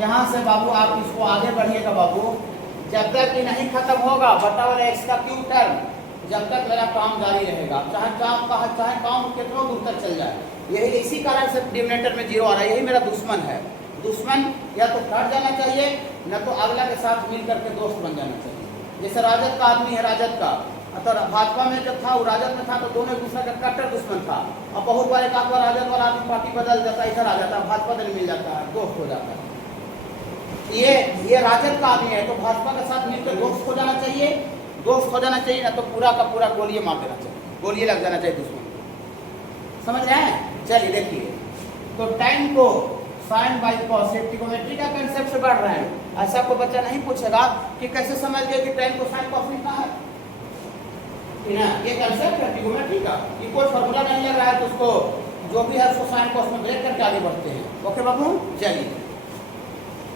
यहाँ से बाबू आप इसको आगे बढ़िएगा बाबू, जब तक ये नहीं खत्म होगा बटा वाला x का क्यूब टर्म, जब तक मेरा काम जारी रहेगा, चाहे काम कितना दूर तक चल जाए। यही इसी कारण से डिनोमिनेटर में 0 आ रहा है, यही मेरा दुश्मन है। दुश्मन या तो कट जाना चाहिए, न तो अगला के साथ मिल करके दोस्त बन जाना चाहिए। जैसे राजद का आदमी है, राजद का तो भाजपा में जब था, वो राजद में था, तो दोनों एक दूसरे का कट्टर दुश्मन था। और बहुत बार एक आध बार राजद वाला आदमी पार्टी बदल जाता है, इधर आ जाता है, भाजपा दल मिल जाता है, दोस्त हो जाता है। ये राजद का आदमी है, तो भाजपा के साथ मिलकर दोस्त हो जाना चाहिए, ना तो पूरा का पूरा गोलियां मार देना चाहिए, गोलियां लग जाना चाहिए दुश्मन को। समझ रहे हैं? चलिए देखिए, तो टाइम को साइन बाई कॉस, ट्रिगोमेट्री का कंसेप्ट से बढ़ रहे हैं। ऐसा कोई बच्चा नहीं पूछेगा कि कैसे समझ गए कि टाइम को साइन कॉस लिखना है, ये कंसेप्ट है ट्रिगोमेट्री का। ये कोई फॉर्मूला नहीं लग रहा है, तो उसको जो भी है उसको साइन कॉस में ब्रेक करके आगे बढ़ते हैं। ओके बाबू, चलिए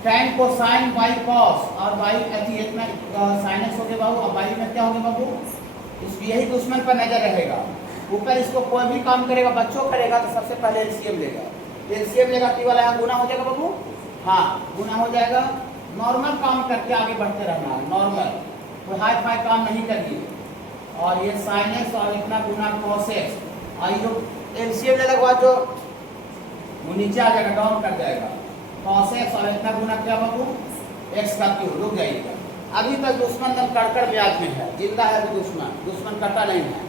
tan को साइन बाई कॉस और बाई इतना साइनस हो गया बाबू, और बाई में क्या हो गया बाबू, इस यही दुश्मन पर नजर रहेगा। ऊपर इसको कोई भी काम करेगा, बच्चों करेगा, तो सबसे पहले एलसीएम लेगा, एलसीएम लेगा, टी वाला यहाँ गुना हो जाएगा बाबू, हाँ गुना हो जाएगा। नॉर्मल काम करके आगे बढ़ते रहना है, नॉर्मल, कोई हाई फाई काम नहीं करिए। और ये साइनस और इतना गुना कॉसेक्स, और जो एलसीएम ले लगा जो वो नीचे आ जाएगा, डाउन कर जाएगा, कॉसेक्स और इतना गुना क्या बाबू, एक्स का क्यूब, रुक जाइएगा। अभी तक दुश्मन दम कड़कड़ ब्याज में है, जिंदा है वो दुश्मन कटा नहीं है।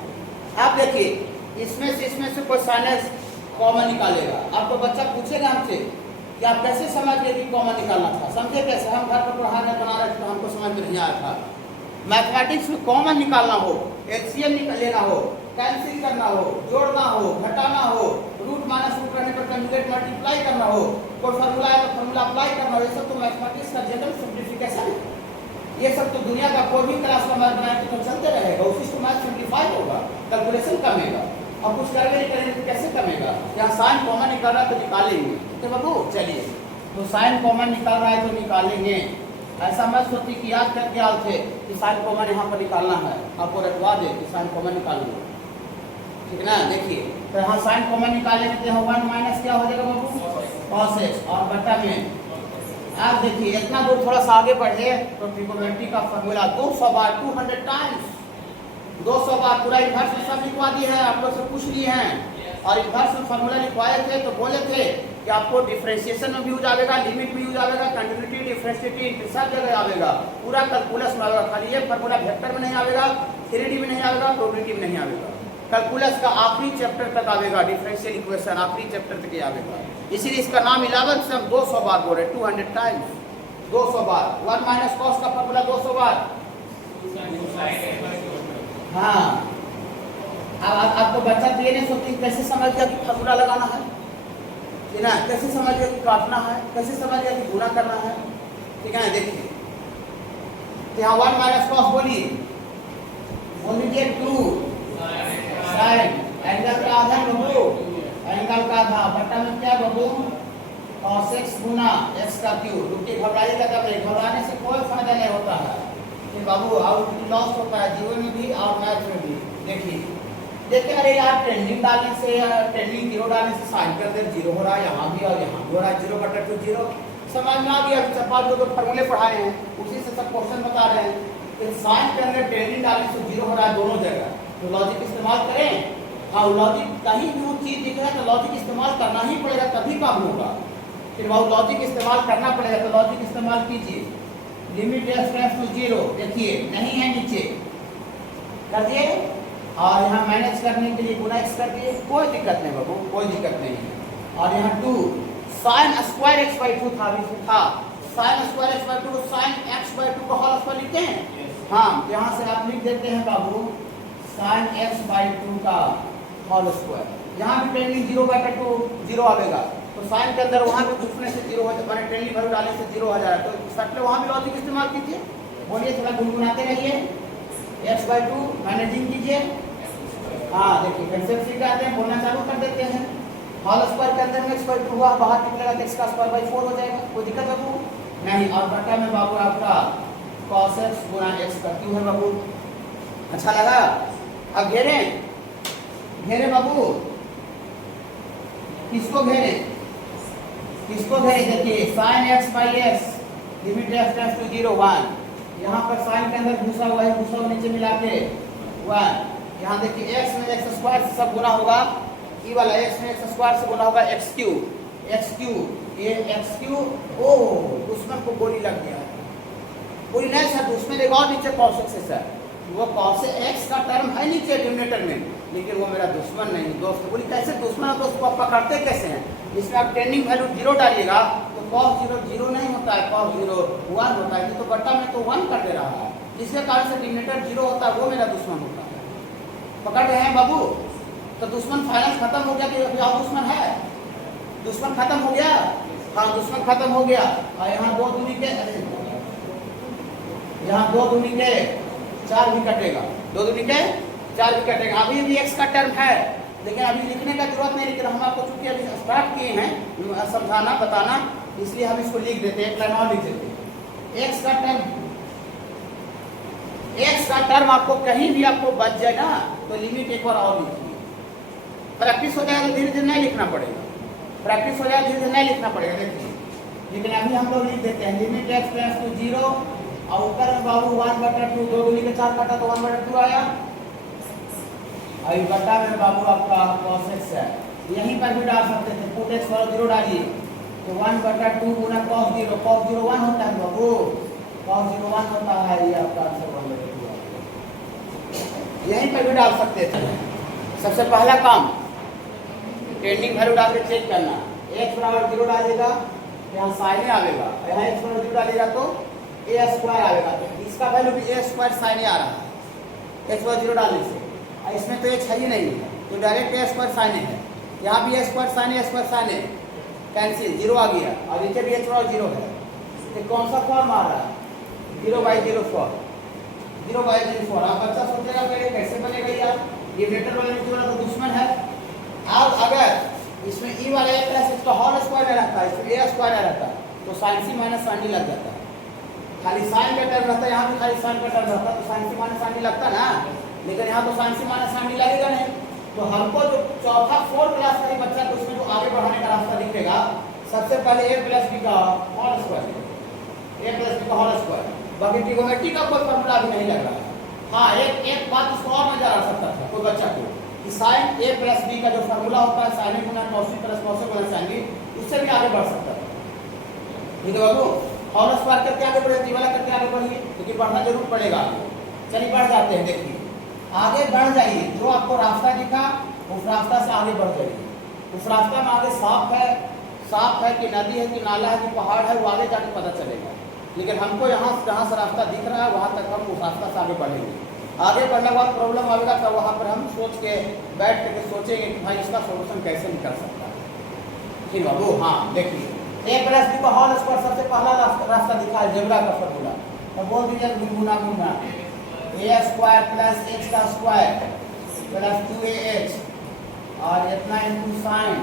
आप देखिए इसमें से कोई साइनस कॉमन निकालेगा, आपको बच्चा पूछेगा हमसे कि आप कैसे समझ गए कि कॉमन निकालना था। समझे कैसे? हम घर पर पढ़ाने बना रहे थे तो हमको समझ में नहीं आया था। मैथमेटिक्स में कॉमन निकालना हो, एलसीएम लेना हो, कैंसिल करना हो, जोड़ना हो, घटाना हो, रूट माइनस रूट रहने पर कंजुगेट मल्टीप्लाई करना हो, कोई फार्मूला है तो फार्मूला अप्लाई करना हो, ये सब तो मैथमेटिक्स का जनरल सिंप्लीफिकेशन है। ये सब तो दुनिया का कोई भी क्लास का मैथ बनाए तो चलते रहेगा, उसी से मैथ सिंप्लीफाई होगा, कैलकुलेशन कमेगा। अब कुछ करके नहीं करेंगे तो कैसे कमेगा? यहाँ साइन कॉमन निकाल रहा है तो निकालेंगे, तो बाबू चलिए, तो साइन कॉमन निकाल रहा है तो निकालेंगे। ऐसा मत सोचिए कि याद करके आए थे कि साइन कॉमन यहाँ पर निकालना है, आपको रखवा दे कि साइन कॉमन निकालना, ठीक ना। देखिए तो यहाँ साइन कॉमन निकालेंगे तो यहाँ 1 माइनस क्या हो जाएगा बाबू? cos x, और बटा में आप देखिए इतना दूर थोड़ा सा आगे बढ़े तो ट्रिगोनोमेट्री का फॉर्मूला 200 बार 200 टाइम्स 200 बार पूरा इन्वर्स में सब लिखवा दिए हैं, आप लोग से पूछ लिए हैं। और इन्वर्स में फॉर्मूला लिखवाए थे तो बोले थे कि आपको डिफरेंशिएशन में भी यूज आवेगा, लिमिट में यूज आवेगा, कंटिन्यूटी डिफरेंशिएटी सब जगह आवेगा, पूरा कैलकुलस में आवेगा। खाली ये फॉर्मूला वेक्टर में नहीं आवेगा, 3D में नहीं आवेगा, प्रोबेबिलिटी में नहीं आवेगा, कैलकुलस का आखिरी चैप्टर तक आवेगा, डिफरेंशियल इक्वेशन आखिरी चैप्टर तक ही आवेगा। इसीलिए इसका नाम 11 से हम 200 बार बोल रहे, 200 टाइम्स 200 बार। 1 माइनस कॉस का फॉर्मूला 200 बार। हाँ, अब आपको बच्चा तो ये नहीं सोचती कैसे समझ गया कि फॉर्मूला लगाना है, ठीक ना, कैसे समझ गया कि काटना है, कैसे समझ गया कि गुणा करना है, ठीक है। देखिए तो यहाँ 1 माइनस कॉस बोलिए 2 साइन एंगल का आधा बाबू, एंगल का आधा बटा में क्या बाबू? cos x गुना x का क्यूब। रुकिए घबराइएगा तब नहीं, घबराने से कोई फायदा नहीं होता है कि बाबू आउट लॉस होता है जीवन में भी और मैथ में भी। देखिए अरे यार ट्रेंडिंग डालने से ट्रेंडिंग 0 डालने से साइन के अंदर 0 हो रहा है, यहाँ भी और यहाँ भी हो रहा है 0/2 0 समझ में आ गया। चपाल जो फॉर्मूले पढ़ाए हैं उसी से सब क्वेश्चन बता रहे हैं कि साइन के अंदर ट्रेंडिंग डालने से 0 हो रहा है दोनों जगह, तो लॉजिक इस्तेमाल करें। हाँ, लॉजिक कहीं भी वो चीज दिख रहा है तो लॉजिक इस्तेमाल करना ही पड़ेगा तभी काम होगा, फिर वो लॉजिक इस्तेमाल करना पड़ेगा। तो लॉजिक इस्तेमाल कीजिए, लिमिट x टेंड्स टू 0, देखिए नहीं है नीचे कर दिए, और यहाँ मैनेज करने के लिए गुना x कर दिए, कोई दिक्कत नहीं बाबू, कोई दिक्कत नहीं है। और यहाँ 2 साइन स्क्वायर x/2 था, अभी था sine square x/2 sign x/2 का होल स्क्वायर लिखते हैं। हाँ, यहाँ से आप लिख देते हैं बाबू साइन x/2 का होल स्क्वायर। यहाँ भी ट्रेंडिंग 0/2 0 आवेगा, तो साइन के अंदर वहाँ भी घुसने से 0 हो जाए, मैंने ट्रेंडिंग वैल्यू डालने से 0 हो जाए, तो सटले वहाँ भी लॉजिक इस्तेमाल कीजिए। बोलिए थोड़ा गुनगुनाते रहिए, x/2 मैनेजिंग कीजिए। हाँ देखिए कंसेप्ट सीख आते हैं, बोलना चालू कर देते हैं। होल स्क्वायर के अंदर में x/2 हुआ, बाहर निकलेगा तो x का स्क्वायर बाई 4 हो जाएगा, कोई दिक्कत है बाबू नहीं। और बटा में बाबू आपका cos x गुना x का क्यों है बाबू, अच्छा लगा। अब घेरे घेरे बाबू, किसको घेरे किसको घेरे? देखिए sine x by x limit x tends to 0 1, यहाँ पर साइन के अंदर घुसा हुआ है, घुसा हुआ नीचे मिला के 1। यहाँ देखिए x में x स्क्वायर से सब गुना होगा, ई वाला x में x स्क्वायर से गुना होगा x क्यूब ये x क्यूब। ओ दुश्मन को गोली लग गया, गोली नहीं सर, दुश्मन एक और नीचे cos x है सर, वो cos x का टर्म है नीचे डिनोमिनेटर में, लेकिन वो मेरा दुश्मन नहीं दोस्त। बोली कैसे दुश्मन है दोस्त को आप पकड़ते कैसे हैं? इसमें आप ट्रेंडिंग वैल्यू 0 डालिएगा तो cos 0 0 नहीं होता है, cos 0 1 होता है, तो बट्टा में तो 1 कर दे रहा है, जिसके कारण से डिनोमिनेटर 0 होता है, वो मेरा दुश्मन होता है। पकड़ रहे हैं बाबू? तो दुश्मन फाइनेंस खत्म हो गया कि और दुश्मन है? दुश्मन खत्म हो गया, हाँ दुश्मन खत्म हो गया। और यहाँ 2 दूनी के यहाँ 2 दूनी के 4 भी कटेगा, 2 दूनी के 4 भी कटेगा। अभी भी x का टर्म है, लेकिन अभी लिखने का जरूरत नहीं, लेकिन हम आपको चूंकि अभी स्टार्ट किए हैं समझाना बताना, इसलिए हम इसको लिख देते हैं, एक लाइन और लिख देते हैं। x का टर्म आपको कहीं भी आपको बच जाए ना तो लिमिट एक बार और लिखिए, प्रैक्टिस हो जाएगा, धीरे धीरे नहीं लिखना पड़ेगा, प्रैक्टिस हो जाएगा धीरे धीरे नहीं लिखना पड़ेगा। देखिए लेकिन अभी हम लोग लिख देते हैं लिमिट x टेंड्स टू 0, और ऊपर में बाबू 1/2 2 दूनी के 4 काटा तो 1/2 आया, और बट्टा में बाबू आपका cos x है, यहीं पर भी डाल सकते थे, पुट x और 0 डालिए तो 1/2 गुना cos 0 1 होता है बाबू, cos 0 1 होता है, ये आपका आंसर 1/2 यहीं पर भी डाल सकते थे। सबसे पहला काम ट्रेंडिंग वैल्यू डाल के चेक करना, x बराबर 0 डालेगा यहाँ साइन आएगा, यहाँ x बराबर 0 डालेगा तो a स्क्वायर आएगा, तो इसका वैल्यू भी a स्क्वायर साइन आ रहा है x बराबर 0 डालने से। इसमें तो h है ही नहीं, तो डायरेक्ट a स्क्वायर साइन है, यहाँ भी a स्क्वायर साइन है, कैंसिल 0 आ गया, और नीचे भी h बराबर 0 है, तो कौन सा फॉर्म आ रहा है? 0/0 फॉर्म, 0/0 फॉर्म। आप बच्चा सोचेगा कैसे बनेगा यार, ये वेक्टर वाला नीचे वाला तो दुश्मन है। अब अगर इसमें ई वाला ए प्लस एक्स का होल स्क्वायर में रहता है, इसमें ए स्क्वायर रहता है, तो sign C minus sine D लग जाता है। खाली साइन का टर्म रहता है, यहाँ भी खाली साइन का टर्म रहता है, तो sign C minus sine D लगता है ना, लेकिन यहाँ तो sign C minus sine D लगेगा नहीं। तो हमको जो चौथा 4th क्लास का ही बच्चा तो उसमें जो आगे बढ़ाने का रास्ता दिखेगा, सबसे पहले ए प्लस बी का होल स्क्वायर, ए प्लस बी का होल स्क्वायर। बाकी ट्रिगोनोमेट्री का कोई फॉर्मूला अभी नहीं लग रहा है। हाँ, एक बात इसको और नजर आ सकता था कोई बच्चा को कि साइन ए प्लस बी का जो फॉर्मूला होता है sign A Guna cos B plus cos A Guna sine B, उससे भी आगे बढ़ सकता था। ठीक है बाबू, होल स्क्वायर करके आगे बढ़े, दी वाला करके आगे बढ़िए, क्योंकि बढ़ना जरूर पड़ेगा आगे। चलिए बढ़ जाते हैं, देखिए आगे बढ़ जाइए, जो आपको रास्ता दिखा उस रास्ता से आगे बढ़ जाइए। उस रास्ता में आगे साफ है कि नदी है कि नाला है कि पहाड़ है, वो आगे जाके पता चलेगा। लेकिन हमको यहाँ जहाँ से रास्ता दिख रहा है वहाँ तक हम उस रास्ता से आगे बढ़ेंगे। आगे बढ़ने के बाद प्रॉब्लम आएगा तब वहाँ पर हम सोच के बैठ के सोचेंगे कि भाई इसका सोल्यूशन कैसे निकल सकता है। ठीक बाबू, हाँ देखिए ए प्लस बी का होल स्क्वायर सबसे पहला रास्ता दिखा है जेब्रा का फॉर्मूला, तो बोल दीजिए गुना गुना ए स्क्वायर प्लस एक्स का स्क्वायर प्लस 2ax और इतना इंटू साइन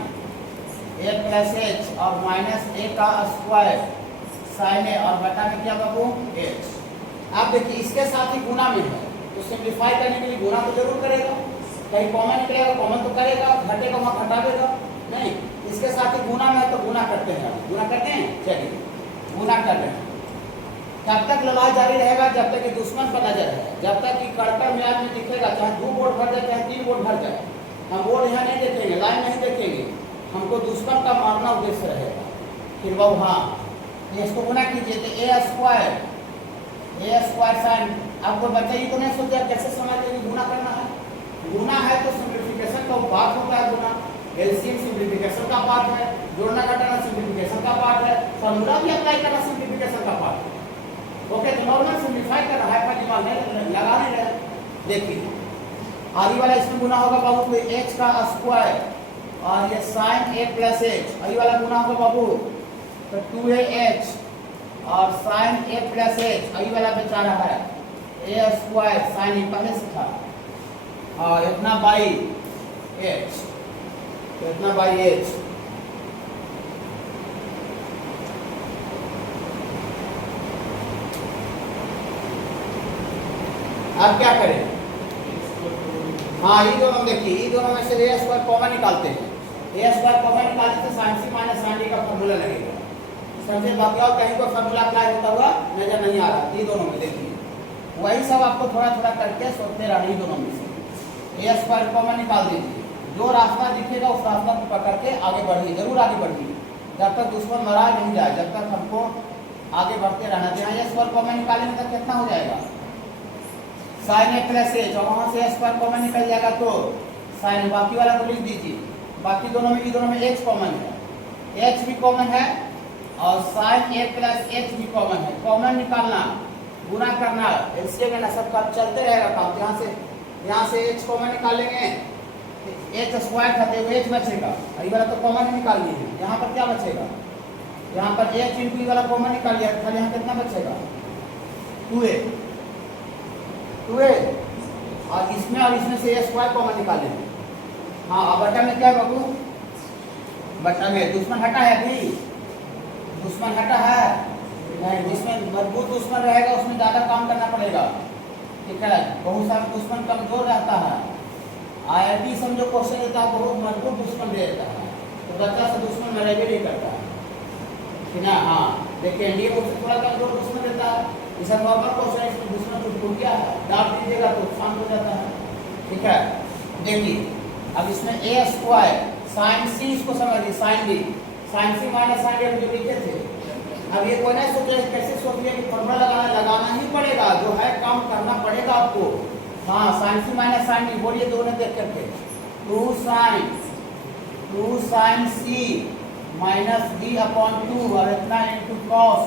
ए प्लस एच और माइनस ए का स्क्वायर साइन ए और बटा में क्या बाबू एच। अब देखिए इसके साथ ही गुना में है, तो सिंप्लीफाई करने के लिए गुना तो जरूर करेगा, कहीं कॉमन निकलेगा कॉमन तो करेगा, घटेगा वहाँ घटावेगा नहीं। इसके साथ ही गुना में है तो गुना करते हैं, गुना करते हैं। चलिए गुना कर रहे हैं, तब तक लड़ाई जारी रहेगा जब तक कि दुश्मन पर नजर है, जब तक कि कड़कर म्याद में दिखेगा, चाहे 2 वोट भर जाए चाहे 3 वोट भर जाए, हम वोट यहाँ नहीं देखेंगे, लाइन नहीं देखेंगे, हमको दुश्मन का मारना उद्देश्य रहेगा। फिर वो हाँ इसको गुना कीजिए तो ए स्क्वायर साइन। आपको बच्चा ही तो नहीं सोचा कैसे समझ लेंगे गुना करना है। गुना है तो सिंप्लीफिकेशन का पार्ट होता है गुना, एलसीएम सिंप्लीफिकेशन का पार्ट है, जोड़ना घटाना सिंप्लीफिकेशन का पार्ट है, फॉर्मूला भी अप्लाई करना सिंप्लीफिकेशन का पार्ट है। ओके, तो नॉर्मल सिंप्लीफाई कर रहा है, पर दिमाग नहीं लगा नहीं रहे। देखिए आगे वाला इसमें गुना होगा बाबू तो एच का स्क्वायर और ये साइन ए प्लस एच, आगे वाला गुना होगा बाबू तो 2ax और साइन ए प्लस एच, आगे वाला बेचारा है ए स्क्वायर साइन ए पहले से था और इतना बाई एच, इतना बाई एच। अब क्या करें, हाँ ये दोनों देखिए, ये दोनों में से ए स्क्वायर कॉमन निकालते हैं, ए स्क्वायर कॉमन निकालने से sign C minus sine D का फॉर्मूला लगेगा। समझे, बाकी और कहीं को फॉर्मूला अप्लाई होता हुआ नजर नहीं आ रहा। ये दोनों में देखिए वही सब आपको थोड़ा थोड़ा करके सोचते रहना। दोनों में से ए स्क्वायर कॉमन निकाल दीजिए, जो रास्ता दिखेगा उस रास्ता को पकड़ के आगे बढ़िए, जरूर आगे बढ़िए, जब तक दुश्मन मरा नहीं जाए, जब तक हमको आगे बढ़ते रहना चाहिए। ए स्क्वायर कॉमन निकालेंगे तो कितना हो जाएगा साइन ए प्लस एच, और वहाँ से स्क्वायर कॉमन निकल जाएगा तो साइन, बाकी वाला को लिख दीजिए। बाकी दोनों में, ये दोनों में एच कॉमन है, एच भी कॉमन है और साइन ए प्लस एच भी कॉमन है। कॉमन निकालना, गुना करना, एलसीएम में ना सब काम चलते रहेगा काम। यहाँ से एच कॉमन निकालेंगे, एच स्क्वायर खाते हुए एच बचेगा, ये वाला तो कॉमन ही निकाल लीजिए। यहाँ पर क्या बचेगा, यहाँ पर एच इंटू वाला कॉमन निकाल लिया, खाली यहाँ कितना बचेगा 2a और इसमें से ए स्क्वायर कॉमन निकालेंगे। हाँ, अब बटा में क्या है बाबू, बटा में दुश्मन हटा है, अभी दुश्मन हटा है नहीं, जिसमें मजबूत दुश्मन रहेगा उसमें ज़्यादा काम करना पड़ेगा। ठीक है, बहुत सारा दुश्मन कमजोर रहता है, IIT समझो क्वेश्चन देता है बहुत मजबूत दुश्मन दे देता है, तो बच्चा से दुश्मन मरेबे नहीं करता है, ठीक है। हाँ देखिए एनडीए को थोड़ा कमजोर दुश्मन देता है, इसे नॉर्मल क्वेश्चन इसमें दुश्मन को भूल गया है, डांट दीजिएगा तो शांत हो जाता है। ठीक है, देखिए अब इसमें ए स्क्वायर साइन सी, इसको समझिए sign D, sign C minus sine D जो लिखे थे। अब ये कोई नहीं सोचे कैसे सोचिए कि फॉर्मूला लगाना ही पड़ेगा, जो है काम करना पड़ेगा आपको। हाँ, sine C minus sine D बोलिए दोनों देख करके, 2 sine C minus D upon 2 और इतना into cos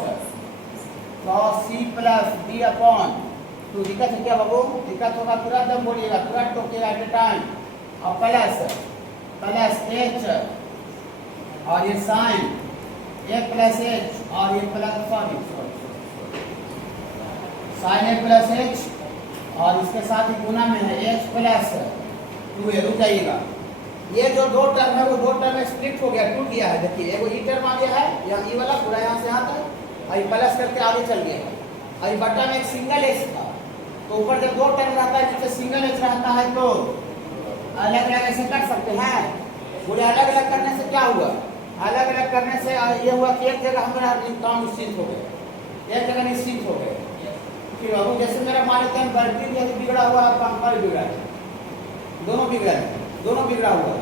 C plus D upon 2। दिक्कत है क्या बाबू, दिक्कत होगा पूरा दम बोलिएगा, पूरा टोकेगा एट ए टाइम। और प्लस एच और ये साइन ए प्लस एच और ये प्लस सॉरी साइन ए प्लस एच और इसके साथ ही गुना में है एच प्लस 2a, रुक जाइएगा। ये जो दो टर्म है वो दो टर्म में स्प्लिट हो गया, टूट गया है। देखिए एगो ई टर्म आ गया है, यहाँ ई वाला पूरा यहाँ से यहाँ तक, और प्लस करके आगे चल गया है। और बट्टा में एक सिंगल एच था, तो ऊपर जब दो टर्म रहता है नीचे सिंगल एच रहता है तो अलग अलग ऐसे कर सकते हैं। बोले अलग अलग करने से क्या हुआ, अलग अलग करने से ये हुआ कि एक जगह हमारा काम निश्चित हो गया, एक जगह निश्चित हो गए। फिर अब जैसे मेरा मान लेते हैं बैटरी जैसे बिगड़ा हुआ है, पंखा भी बिगड़ा है, दोनों बिगड़ा है, दोनों बिगड़ा हुआ है।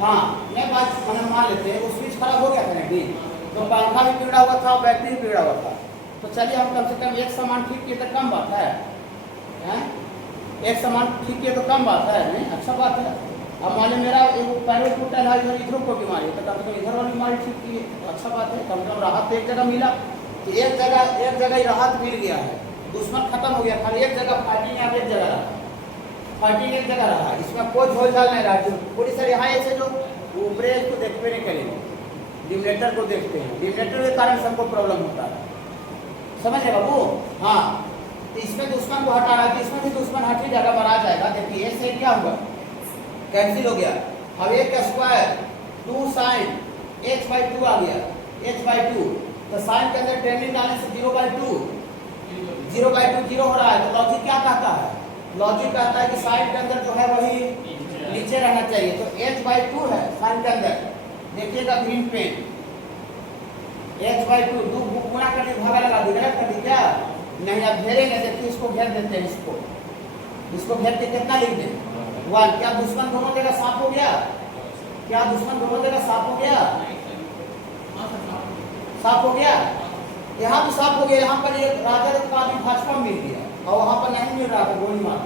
हाँ नहीं बात मतलब मान लेते हैं वो स्विच खराब हो गया था नहीं, तो पंखा भी बिगड़ा हुआ था, बैटरी भी बिगड़ा हुआ था। तो चलिए हम कम से कम एक सामान ठीक किए तो कम बात है, एक सामान ठीक किए तो कम बात है, नहीं अच्छा बात है। अब मान लीजिए मेरा पैरों टूटा है, इधर इधरों को बीमारी, तो कम से कम इधर वाली बीमारी ठीक की है, तो अच्छा बात है, कम से कम राहत एक जगह मिला। तो एक जगह ही राहत मिल गया है, दुश्मन खत्म हो गया। खाली एक जगह फाइटिंग या एक जगह रहा, फाइटिंग एक जगह रहा, इसमें कोई झोल झाल नहीं रहा। पूरी सर यहाँ ऐसे जो ऊपरे को देखते नहीं करेंगे, डिमनेटर को देखते हैं, डिमनेटर के कारण सबको प्रॉब्लम होता है, समझ गए बाबू। हाँ तो इसमें दुश्मन को हटा रहा है, इसमें भी दुश्मन हटी जगह पर आ जाएगा। देखिए ये से क्या हुआ, कैंसिल हो गया। अब एक स्क्वायर 2 sin h/2 आ गया, h/2, तो साइन के अंदर टेंडिंग डालने से 0/2 0 हो रहा है। तो लॉजिक क्या कहता है, लॉजिक कहता है कि साइन के अंदर जो है वही नीचे रहना चाहिए। तो h/2 है साइन के अंदर, देखिएगा ग्रीन पेन h/2 2 गुना कर दी, भागा लगा दी, गलत कर दी क्या नहीं। अब घेरेंगे, देखिए इसको घेर देते हैं, इसको घेर के कितना लिख दें 1। क्या दुश्मन दोनों जगह साफ हो गया, क्या दुश्मन दोनों जगह साफ हो गया, साफ हो गया। यहाँ भी साफ हो गया, यहाँ पर एक राजा का भी भाजपा मिल गया, और वहाँ पर नहीं मिल रहा था, गोली मार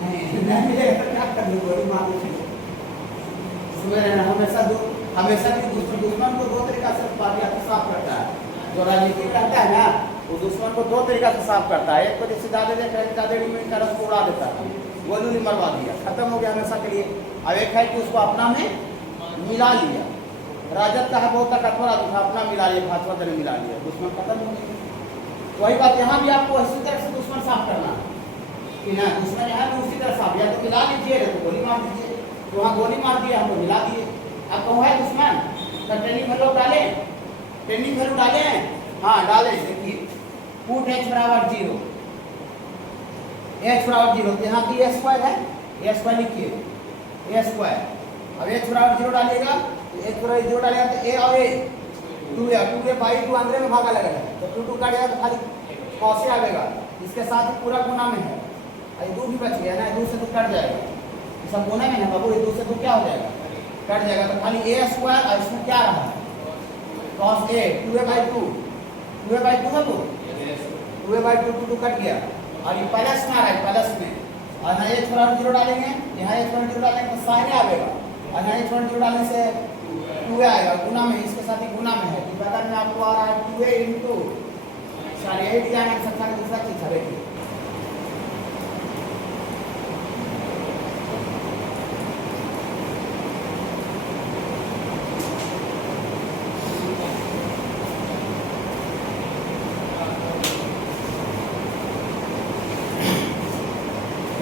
नहीं मिलेगा तो क्या कर दी, गोली मार दी। हमेशा दुश्मन को दो तरीका से पार्टी साफ करता है। जो राजनीतिक रहता है ना, वो दुश्मन को दो तरीका से साफ करता है। एक को जैसे दादे में तरफ को उड़ा देता है, गोली मरवा दिया, खत्म हो गया हमेशा के लिए। अब एक है कि उसको अपना में मिला लिया, राजद का है बहुत ताकतवर आदमी था, अपना मिला लिया, भाजपा ने मिला लिया, दुश्मन खत्म हो गया। वही बात यहाँ भी आपको इसी तरह से दुश्मन साफ करना कि ना, दुश्मन यहाँ भी उसी तरह साफ, या तो मिला लीजिए तो गोली मार दीजिए। तो वहाँ गोली मार दिया, हमको मिला दिए। अब कौन है दुश्मन, ट्रेनिंग वैल्यू डाले, ट्रेनिंग वैल्यू डाले, हाँ डाले। देखिए पुट h बराबर 0, h बराबर 0, तो यहाँ की स्क्वायर है, a स्क्वायर लिखिए, a स्क्वायर। अब h बराबर 0 डालेगा, तो h बराबर 0 डालेगा तो a और a 2a/2 अंदर में भागा लगेगा, तो 2 काटेगा तो खाली कौसे आएगा, इसके साथ ही पूरा गुना में है, ये 2 भी बच गया ना, 2 से 2 कट जाएगा, सब गुना में है बाबू, ये 2 से 2 क्या हो जाएगा, कट जाएगा। तो खाली a स्क्वायर, और इसमें क्या रहा cos a 2a/2 है, वो 2a/2 2 कट गया, और ये प्लस में आ रहा है, प्लस में। और यहाँ h बराबर 0 डालेंगे, यहाँ h बराबर 0 डालेंगे तो साइन आएगा, और यहाँ h बराबर 0 डालने से 2a आएगा, गुना में, इसके साथ ही गुना में है। तो बगल में आपको आ रहा है 2a इंटू, सॉरी यही डिजाइन है, सबसे दूसरा चीज है। देखिए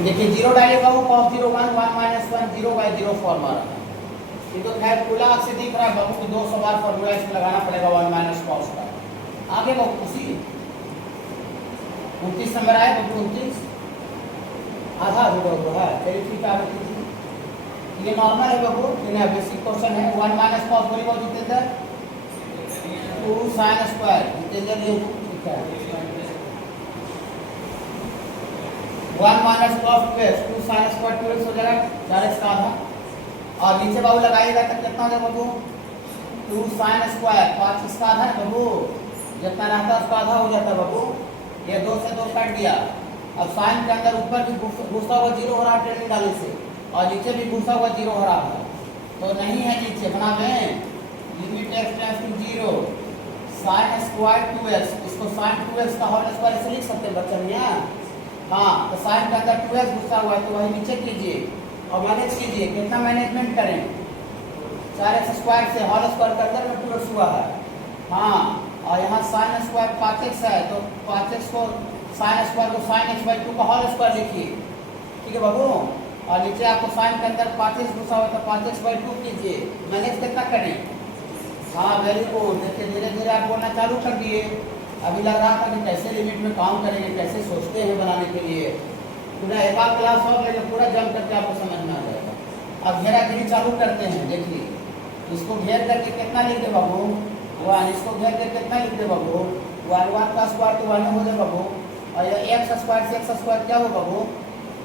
देखिए 0 डालेगा वो cos 0 1 1 - 1 0/0 फॉर्म आ रहा है। ये तो खैर खुला आंख से दिख रहा है बाबू कि 200 बार फॉर्मूला इसमें लगाना पड़ेगा 1 - cos का। आगे बाबू उसी 29 नंबर आया बाबू, 29 आधा हो है, चलिए ठीक है आगे कीजिए। ये नॉर्मल है बाबू, ये बेसिक क्वेश्चन है। 1 - cos बोली बाबू जितेंद्र 2 sin स्क्वायर, जितेंद्र ये ठीक है 1 - cos 2 sin स्क्वायर 2x हो जाएगा, 4x का आधा। और नीचे बाबू लगाइएगा तो कितना हो जाएगा बाबू 2 sin स्क्वायर 5x का आधा है बाबू, जितना रहता है उसका आधा हो जाता है बाबू। ये 2 से 2 कट गया। अब साइन के अंदर ऊपर भी घुसा हुआ 0 हो रहा है ट्रेनिंग डालने से, और नीचे भी घुसा हुआ 0 हो रहा है, तो नहीं है नीचे, बना दें limit x tends to 0 sin square 2x, इसको sin 2x का होल स्क्वायर से लिख सकते हैं बच्चा भैया। हाँ तो साइन के अंदर 2x घुसा हुआ है, तो वही नीचे कीजिए और मैनेज कीजिए। कितना मैनेजमेंट करें, 4x स्क्वायर से होल स्क्वायर के अंदर में 2x हुआ है। हाँ और यहाँ साइन स्क्वायर 5x है, तो 5x को साइन स्क्वायर को sin x/2 का होल स्क्वायर लिखिए, ठीक है बाबू। और नीचे आपको साइन के अंदर 5x घुसा हुआ था, 5x/2 कीजिए, मैनेज कितना करें? हाँ वेरी गुड। देखिए धीरे धीरे आप बोलना चालू कर दिए। अभी लग रहा था कि कैसे लिमिट में काम करेंगे, कैसे सोचते हैं बनाने के लिए। पूरा एक आध क्लास और लेकर पूरा जम करके आपको समझ में आ जाएगा। अब घेराघेरी चालू करते हैं। देखिए इसको घेर करके कितना लिख दे बाबू? 1। इसको घेर करके कितना लिख दे बाबू? 1 का स्क्वायर तो 1 हो जाए बाबू। और ये x स्क्वायर से x स्क्वायर क्या हो बाबू?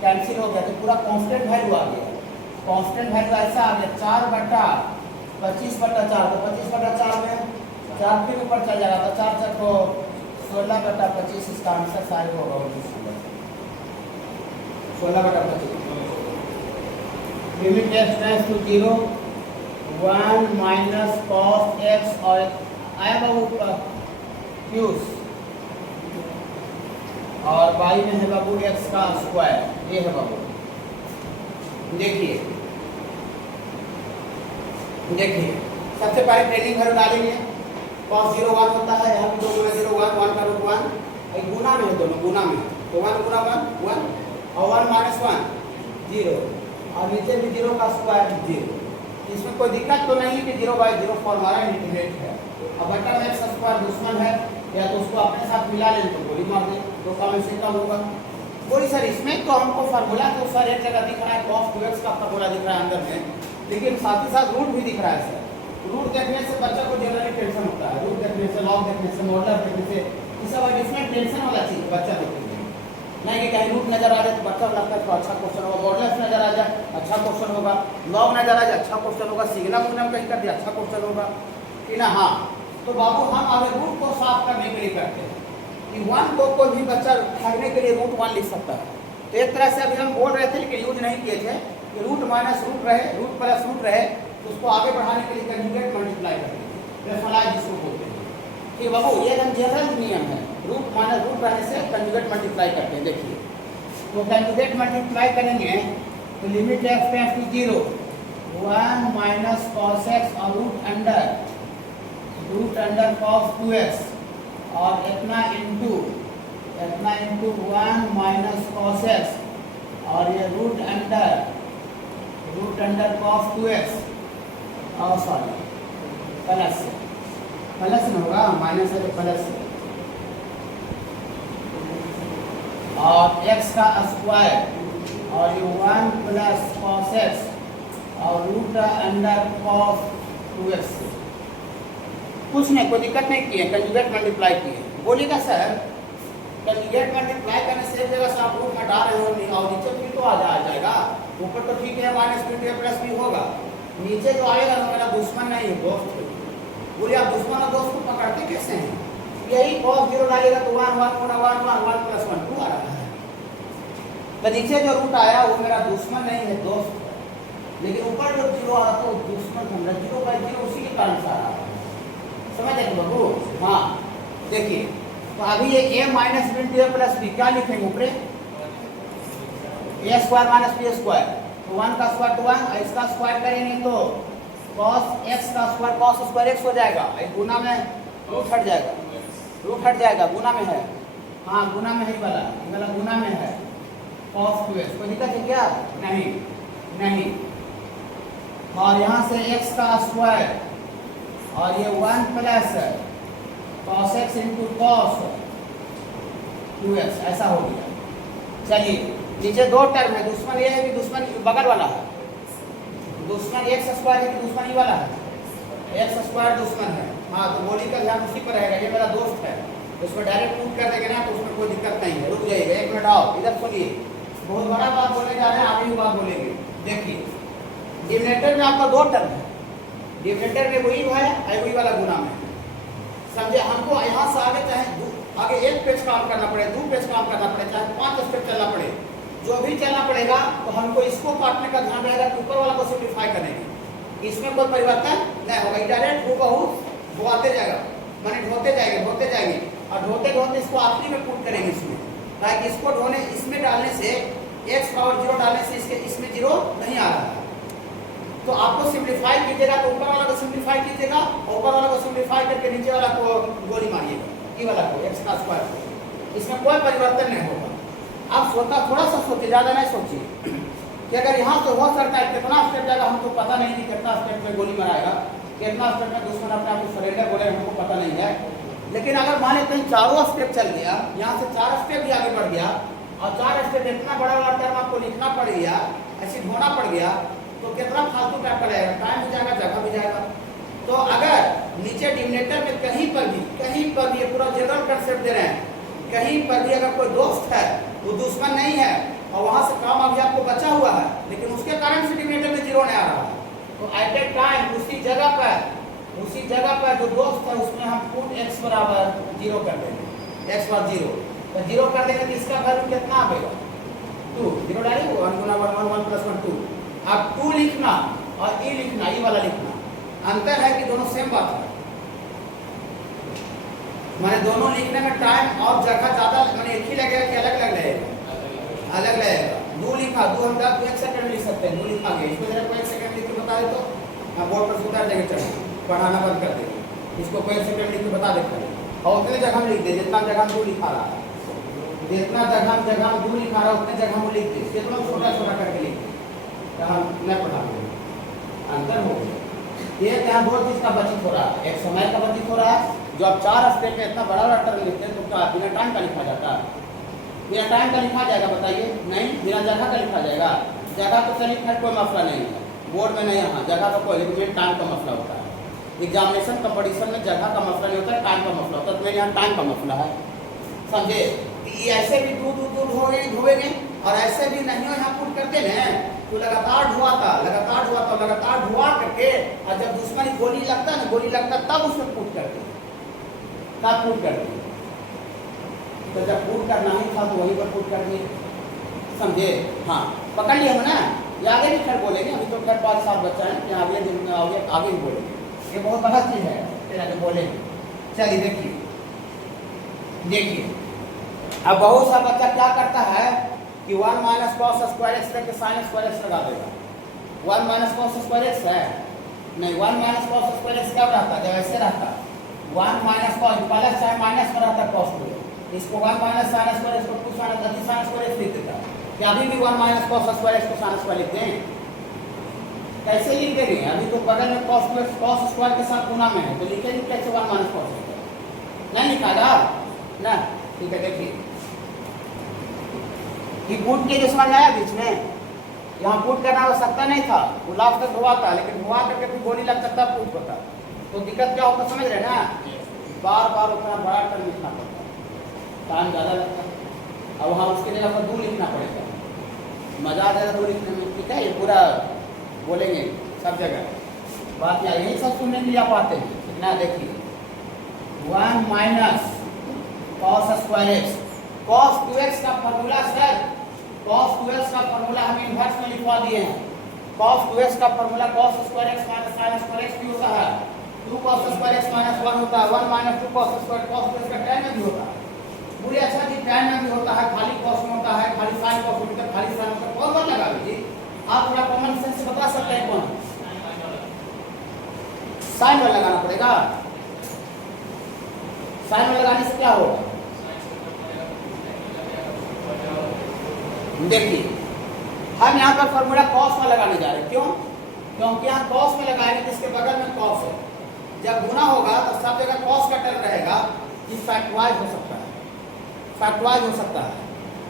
कैंसिल हो गया, तो पूरा कांस्टेंट वैल्यू आ गया। कांस्टेंट वैल्यू ऐसा आ गया 4/25/4। तो 25/4 में 4 फिर ऊपर चल जाएगा, तो 4 4 को 16/25। इसका आंसर सारे होगा 16/25। Limit x tends to 0 1 minus cos x और आया बाबू क्यूस और y में है बाबू x का स्क्वायर। ये है बाबू। देखिए देखिए सबसे पहले ट्रेनिंग वैल्यू डालेंगे। cos 0 1 होता है, यहाँ पे 2 गुना 0 1 1 का रूट 1, गुना में है, दोनों गुना में, तो 1 गुना 1 1 और 1 माइनस 1 0 और नीचे भी 0 का स्क्वायर 0। इसमें कोई दिक्कत तो नहीं कि 0/0 फॉर्मूला इंटीग्रेट है। अब बटा में x स्क्वायर दुश्मन है, या तो उसको अपने साथ मिला लें तो गोली मार दे, तो काम से कम होगा। बोली सर इसमें तो हमको फार्मूला तो सर एक जगह दिख रहा है, cos 2x का फार्मूला दिख रहा है अंदर में, लेकिन साथ ही साथ रूट भी दिख रहा है सर। रूट देखने से बच्चा को जनरली टेंशन होता है, रूट देखने से, लॉग देखने से, मॉडुलर देखने से, ये सब डिफरेंट टेंशन वाला चीज बच्चा देखते हैं। नहीं कि कहीं रूट नजर आ जाए तो बच्चा लगता है तो अच्छा क्वेश्चन होगा, मॉडुलस नजर आ जाए अच्छा क्वेश्चन होगा, लॉग नजर आ जाए अच्छा क्वेश्चन होगा, सिग्नम उग्नम कहीं कर दिया अच्छा क्वेश्चन होगा कि ना। हाँ तो बाबू हम आगे रूट को साफ करने के लिए करते हैं कि 1 को कोई भी बच्चा भागने के लिए रूट 1 लिख सकता है। तो एक तरह से अभी हम बोल रहे थे लेकिन यूज नहीं किए थे कि रूट माइनस रूट रहे, रूट प्लस रूट रहे, तो उसको आगे बढ़ाने के लिए कंजुगेट मल्टीप्लाई करेंगे, रेफलाइज जिसको बोलते हैं। ठीक बाबू, ये एकदम जनरल नियम है, रूट माइनस रूट रहने से कंजुगेट मल्टीप्लाई करते हैं। देखिए तो कंजुगेट मल्टीप्लाई करेंगे तो limit x tends to 0 1 minus cos x और रूट अंडर cos 2x और इतना इंटू 1 माइनस cos x और ये रूट अंडर cos 2x और सॉरी प्लस में होगा, माइनस है तो प्लस है, और x का स्क्वायर और ये 1 प्लस cos x और रूट अंडर cos 2x। कुछ नहीं, कोई दिक्कत नहीं किए, कंजुगेट मल्टीप्लाई किए। बोलिएगा सर कंजुगेट मल्टीप्लाई करने से एक जगह से आप रूट हटा रहे हो और नीचे भी तो आ जाएगा, ऊपर तो ठीक है माइनस भी प्लस भी होगा, नीचे जो आएगा ना मेरा दुश्मन नहीं है दोस्त है। बोलिए आप दुश्मन और दोस्त को पकड़ते कैसे हैं? यही cos 0 डालेगा तो 1 1 गुना 1 1 1 प्लस 1 2 आ रहा है, तो नीचे जो रूट आया वो मेरा दुश्मन नहीं है दोस्त है, लेकिन ऊपर जो 0 आ रहा तो दुश्मन समझा, 0/0 उसी के कारण से आ रहा है। समझ आए बाबू? हाँ देखिए तो अभी ये a minus b plus b क्या लिखेंगे ऊपर? a square minus b square, तो 1 का स्क्वायर तो 1, इसका स्क्वायर करेंगे तो cos x का स्क्वायर cos स्क्वायर x हो जाएगा, गुना में रूट हट जाएगा, गुना में है, हाँ गुना में है, ये वाला गुना में है cos 2x। कोई दिक्कत है क्या? नहीं। और यहाँ से x का स्क्वायर और ये 1 plus cos x into cos 2x ऐसा हो गया। चलिए नीचे दो टर्म है, दुश्मन ये है कि दुश्मन बगल वाला है, दुश्मन x स्क्वायर है कि दुश्मन ये वाला है, x स्क्वायर दुश्मन है। हाँ तो बोली का ध्यान उसी पर रहेगा, ये मेरा दोस्त है, उसमें डायरेक्ट रूट कर देंगे ना तो उसमें कोई दिक्कत नहीं है। रुक जाइएगा एक मिनट, आओ इधर सुनिए, बहुत बड़ा बात बोले जा रहे हैं, आगे भी बात बोलेंगे। देखिए डिनोमिनेटर में आपका दो टर्म है, डिनोमिनेटर में वही है वही वाला गुना में, समझे? हमको यहाँ से आगे चाहे आगे एक पेज काम करना पड़े, 2 पेज काम करना पड़े, चाहे 5 स्टेप चलना पड़े, जो भी चलना पड़ेगा, तो हमको इसको काटने का ध्यान रहेगा कि ऊपर वाला को सिंप्लीफाई करेंगे, इसमें कोई परिवर्तन नहीं होगा, डायरेक्ट हूबहू बोआते जाएगा, माने ढोते जाएंगे और ढोते इसको आखिरी में पुट करेंगे इसमें, ताकि इसको ढोने इसमें डालने से x पावर 0 डालने से इसमें 0 नहीं आ रहा है। तो आपको सिंप्लीफाई कीजिएगा तो ऊपर वाला को सिंप्लीफाई कीजिएगा और ऊपर वाला को सिंप्लीफाई करके नीचे वाला को गोली मारिएगा, ये वाला को x का स्क्वायर, इसमें कोई परिवर्तन नहीं होगा। आप सोचा, थोड़ा सा सोचिए, ज़्यादा नहीं सोचिए कि अगर यहाँ से हो सकता है कितना स्टेप जाएगा हमको पता नहीं कि कितना स्टेप में गोली माराएगा, कितना स्टेप में दुश्मन अपने आप को सरेंडर बोले हमको पता नहीं है। लेकिन अगर मान लेते हैं चारों स्टेप चल गया, यहाँ से 4 स्टेप भी आगे बढ़ गया और 4 स्टेप इतना बड़ा वाला टर्म आपको लिखना पड़ गया, ऐसे ढोना पड़ गया, तो कितना फालतू टाइप का रहेगा, टाइम भी जाएगा, जगह भी जाएगा। तो अगर नीचे डिमिनेटर में कहीं पर भी ये पूरा जनरल कंसेप्ट दे रहे हैं, कहीं पर भी अगर कोई दोस्त है वो दुश्मन नहीं है और वहां से काम अभी आपको बचा हुआ है, लेकिन उसके कारण से डिमिनेटर में 0 नहीं आ रहा है, तो एट ए टाइम उसी जगह पर जो दोस्त है उसमें हम पुट x बराबर 0 कर देंगे, x बराबर 0, तो 0 कर देंगे तो इसका वैल्यू कितना आएगा 2, 0 डालेंगे 1 गुना 1 1 प्लस 1 2। अब 2 लिखना और e लिखना, e वाला लिखना, अंतर है कि दोनों सेम बात है, माने दोनों लिखने में टाइम और जगह ज्यादा माने एक ही लगेगा कि अलग अलग लगेगा, अलग लगेगा। 2 लिखा, 2 हम 1 सेकंड लिख सकते हैं, 2 लिखा गया, इसको जरा कोई 1 सेकंड लिख के बता दे तो हम बोर्ड पर सुधार देंगे, चलो पढ़ाना बंद कर देंगे, इसको कोई 1 सेकंड लिख के बता देते हैं और उतने जगह हम लिख दे, जितना जगह हम 2 लिखा रहा है, जितना जगह हम 2 लिखा रहा है उतने जगह हम लिख दे, कितना छोटा छोटा करके लिख दे, हम नहीं पढ़ा देंगे, अंतर हो गया। ये यहाँ 2 चीज का बचत हो रहा है, एक समय का बचत हो रहा है, जो आप 4 स्टेप में इतना बड़ा टर्म लिखते हैं तो क्या बिना टाइम का लिखा जाता है, बिना टाइम का लिखा जाएगा बताइए, नहीं, बिना जगह का लिखा जाएगा, जगह तो चलिए खैर कोई मसला नहीं है, बोर्ड में नहीं, यहाँ जगह का कोई, लेकिन टाइम का मसला होता है, एग्जामिनेशन कंपटीशन में जगह का मसला नहीं होता है, टाइम का मसला होता है, तो मेरे यहाँ टाइम का मसला है, समझे। ऐसे भी दूर धोएंगे और ऐसे भी नहीं हो, यहाँ पुट करते ना तो लगातार धुआ करके, और जब दुश्मन गोली लगता तब उसमें पुट करते, तब पुट करते, तो जब पुट करना ही था तो वहीं पर पुट कर दिए, समझे। हाँ पकड़ लिया हम ना, ये आगे भी खैर बोलेंगे, अभी तो खैर 5 साल बच्चा है, आगे भी बोलेंगे, ये बहुत बड़ा चीज है, फिर आगे बोलेंगे। चलिए देखिए अब बहुत सा बच्चा क्या करता है कि 1 माइनस कॉस स्क्वायर एक्स करके साइन स्क्वायर एक्स लगा देगा, 1 माइनस कॉस स्क्वायर एक्स है नहीं, 1 माइनस कॉस स्क्वायर एक्स कब रहता है, जब ऐसे रहता, 1 माइनस कॉस प्लस चाहे माइनस में रहता कॉस को, इसको 1 माइनस साइन स्क्वायर एक्स को 2 साइन अधिक साइन स्क्वायर एक्स लिख देता, क्या अभी भी 1 माइनस कॉस स्क्वायर एक्स को साइन स्क्वायर लिखते हैं, कैसे लिख देंगे, अभी तो बगल में कॉस स्क्वायर के साथ गुना में है, तो लिखेंगे कैसे 1 माइनस कॉस नहीं लिखागा ना, ठीक है। देखिए कि पुट के जो समझ आया बीच में, यहाँ पुट करना आवश्यकता नहीं था, वो लास्ट तक धुआ था, लेकिन धुआ करके फिर गोली लग सकता पुट होता, तो दिक्कत क्या होता समझ रहे ना, बार उतना बड़ा टर्म लिखना पड़ता, टाइम ज़्यादा लगता, और वहाँ उसके जगह पर 2 लिखना पड़ेगा, मजा आ जाएगा 2 लिखने में, ठीक है। ये पूरा बोलेंगे सब जगह, बात यही सब सुनने के लिए आप आते हैं, कितना देखिए 1 minus cos square x, cos 2x का फॉर्मूला सर, कॉस 2x का फॉर्मूला हम इनवर्स में लिखवा दिए हैं, कॉस 2x का formula cos square x minus sine square x भी होता है, 2 कॉस स्क्वायर एक्स माइनस 1 होता है, 1 minus 2 cos square cos 2x का tan में भी होता है, पूरी अच्छा जी tan में भी होता है, खाली कॉस में होता है, खाली साइन कॉस में, खाली साइन में, कौन बात लगा लीजिए आप, थोड़ा कॉमन सेंस से बता सकते हैं कौन साइन में लगाना पड़ेगा, साइन में लगाने से क्या होगा, देखिए हम यहाँ पर फॉर्मूला कॉस में लगाने जा रहे हैं, क्यों, क्योंकि यहाँ कॉस में लगाएंगे तो इसके बगल में कॉस है, जब गुना होगा तो सब जगह कॉस का टर्म रहेगा, कि फैक्टराइज हो सकता है, फैक्टराइज हो सकता है,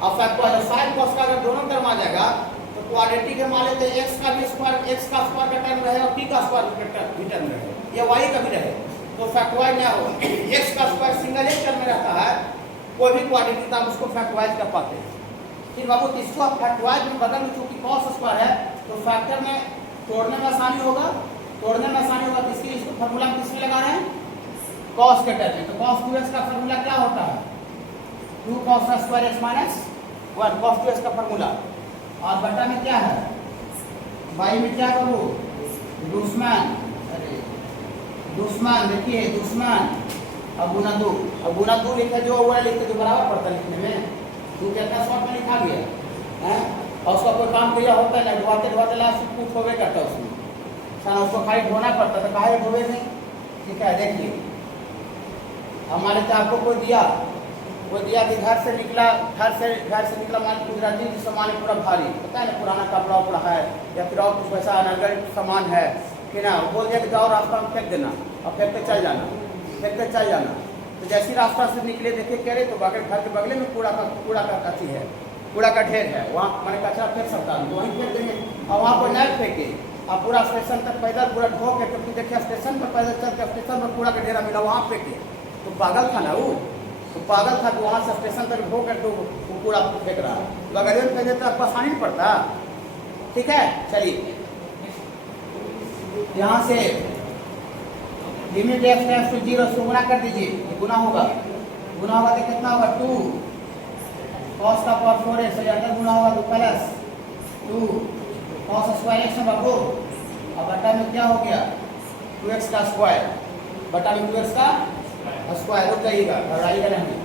और फैक्टराइज साइन कॉस का अगर दोनों टर्म आ जाएगा तो क्वाड्रेटिक के मान लेते हैं, x का भी स्क्वायर, x का स्क्वायर का टर्म रहेगा, t का स्क्वायर का टर्म रहेगा, या y का भी रहे, तो फैक्टराइज क्या होगा, x का स्क्वायर सिंगल एक टर्म में रहता है, कोई भी क्वाड्रेटिक आप उसको फैक्टराइज कर पाते हैं, ठीक बाबू। तो इसको आप फैक्टराइज में बदल में, चूंकि कॉस स्क्वायर है तो फैक्टर में तोड़ने में आसानी होगा, तो इसके लिए इसको फॉर्मूला हम किसमें लगा रहे हैं, कॉस के टर्म में, तो cos 2x का फॉर्मूला क्या होता है, 2 cos square x minus 1 cos 2x का फॉर्मूला, और बटा में क्या है, y में क्या करूँ, दुश्मन देखिए दुश्मन, अब गुना 2 लिखे, जो वो लिखते जो बराबर पड़ता है लिखने में, 2 कितना शॉर्ट में लिखा गया है, और उसका कोई काम किया होता है ना, ढोते लास्ट पुट होवे करता है उसमें, सारा उसको खाली धोना पड़ता था, काहे धोवे नहीं, ठीक है। देखिए हमारे से आपको कोई दिया वो दिया कि घर से निकला माल गुजराती सामान पूरा भारी, पता है ना, पुराना कपड़ा उपड़ा है या फिर और कुछ वैसा अनर्गल सामान है कि ना, बोल दिया कि जाओ रास्ता में फेंक देना और फेंक के चल जाना। तो जैसी रास्ता से निकले देखे कह रहे तो बगल घर के बगले में कूड़ा का अथी है, कूड़ा का ढेर है, वहाँ मैंने कचरा फेंक सकता हूँ तो वहीं फेंक देंगे और वहाँ पर नहीं फेंके और पूरा स्टेशन तक पैदल पूरा ढो के, क्योंकि देखिए स्टेशन पर पैदल चल के स्टेशन पर कूड़ा का ढेरा मिला वहाँ फेंके, तो पागल था ना वो, तो पागल था कि वहाँ से स्टेशन तक ढो कर तो वो कूड़ा फेंक रहा, बगल में फेंक देता आपको आसानी नहीं पड़ता। ठीक है, चलिए यहाँ से लिमिट x टेंड्स टू 0 से गुना कर दीजिए, गुना होगा तो कितना होगा 2 cos का पावर 4x से अंदर गुना होगा तो प्लस 2 cos स्क्वायर x में बाबू, अब बटा में क्या हो गया 2x का स्क्वायर, बटा में 2x का स्क्वायर। रुक जाइएगा, घबराइएगा नहीं,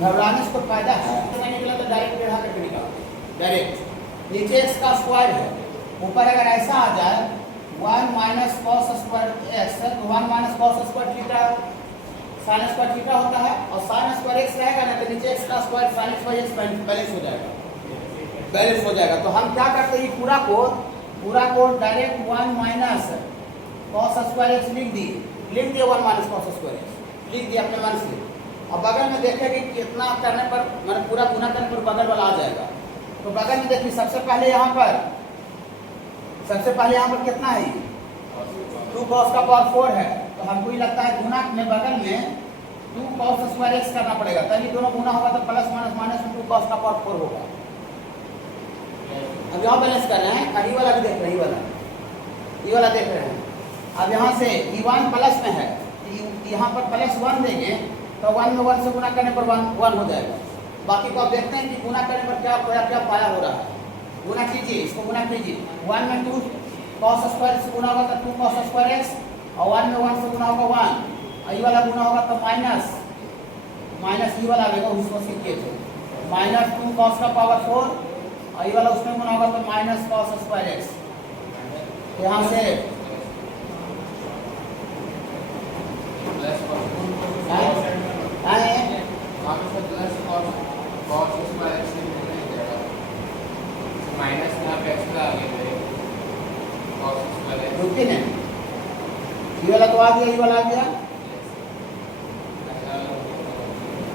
घबराने से कोई फायदा है तो नहीं निकला तो डायरेक्ट बढ़ा करके निकाल, डायरेक्ट नीचे x का स्क्वायर है, ऊपर अगर ऐसा आ जाए 1 माइनस कॉस स्क्वायर एक्स है तो 1 minus cos square theta sine square theta होता है, और साइन स्क्वायर एक्स रहेगा ना तो नीचे एक्स का square sine square x balance हो जाएगा। तो हम क्या करते हैं, पूरा को direct 1 minus cos square x लिख दिए 1 माइनस कॉस स्क्वायर एक्स लिख दिए अपने मन से, और बगल में देखें कि कितना करने पर मतलब पूरा गुना करने पर बगल वाला आ जाएगा। तो बगल में देखिए सबसे पहले यहाँ पर कितना है 2 cos का पावर 4 है, तो हमको ही लगता है गुना में बगल में 2 cos स्क्वायर एक्स करना पड़ेगा, तभी दोनों गुना होगा तो प्लस माइनस माइनस 2 cos का पावर 4 होगा। अब यहाँ बैलेंस कर रहे हैं, ये वाला भी देख रहे हैं, ये वाला देख रहे हैं। अब यहाँ से e1 प्लस में है, यहाँ पर प्लस 1 देंगे तो 1 में 1 से गुना करने पर 1 हो जाएगा। बाकी को आप देखते हैं कि गुना करने पर क्या पाया हो रहा है, गुना कीजिए, इसको गुना कीजिए, 1 में 2 cos स्क्वायर से गुना होगा तो 2 cos स्क्वायर एक्स, और 1 में 1 से गुना होगा 1, और ये वाला गुना होगा तो माइनस ये वाला आएगा, उसको सीखिए थे माइनस 2 cos का पावर 4, और ये वाला उसमें गुना होगा तो माइनस cos स्क्वायर एक्स। यहाँ से रुकिए ना, ये वाला तो आ गया, ये वाला आ गया,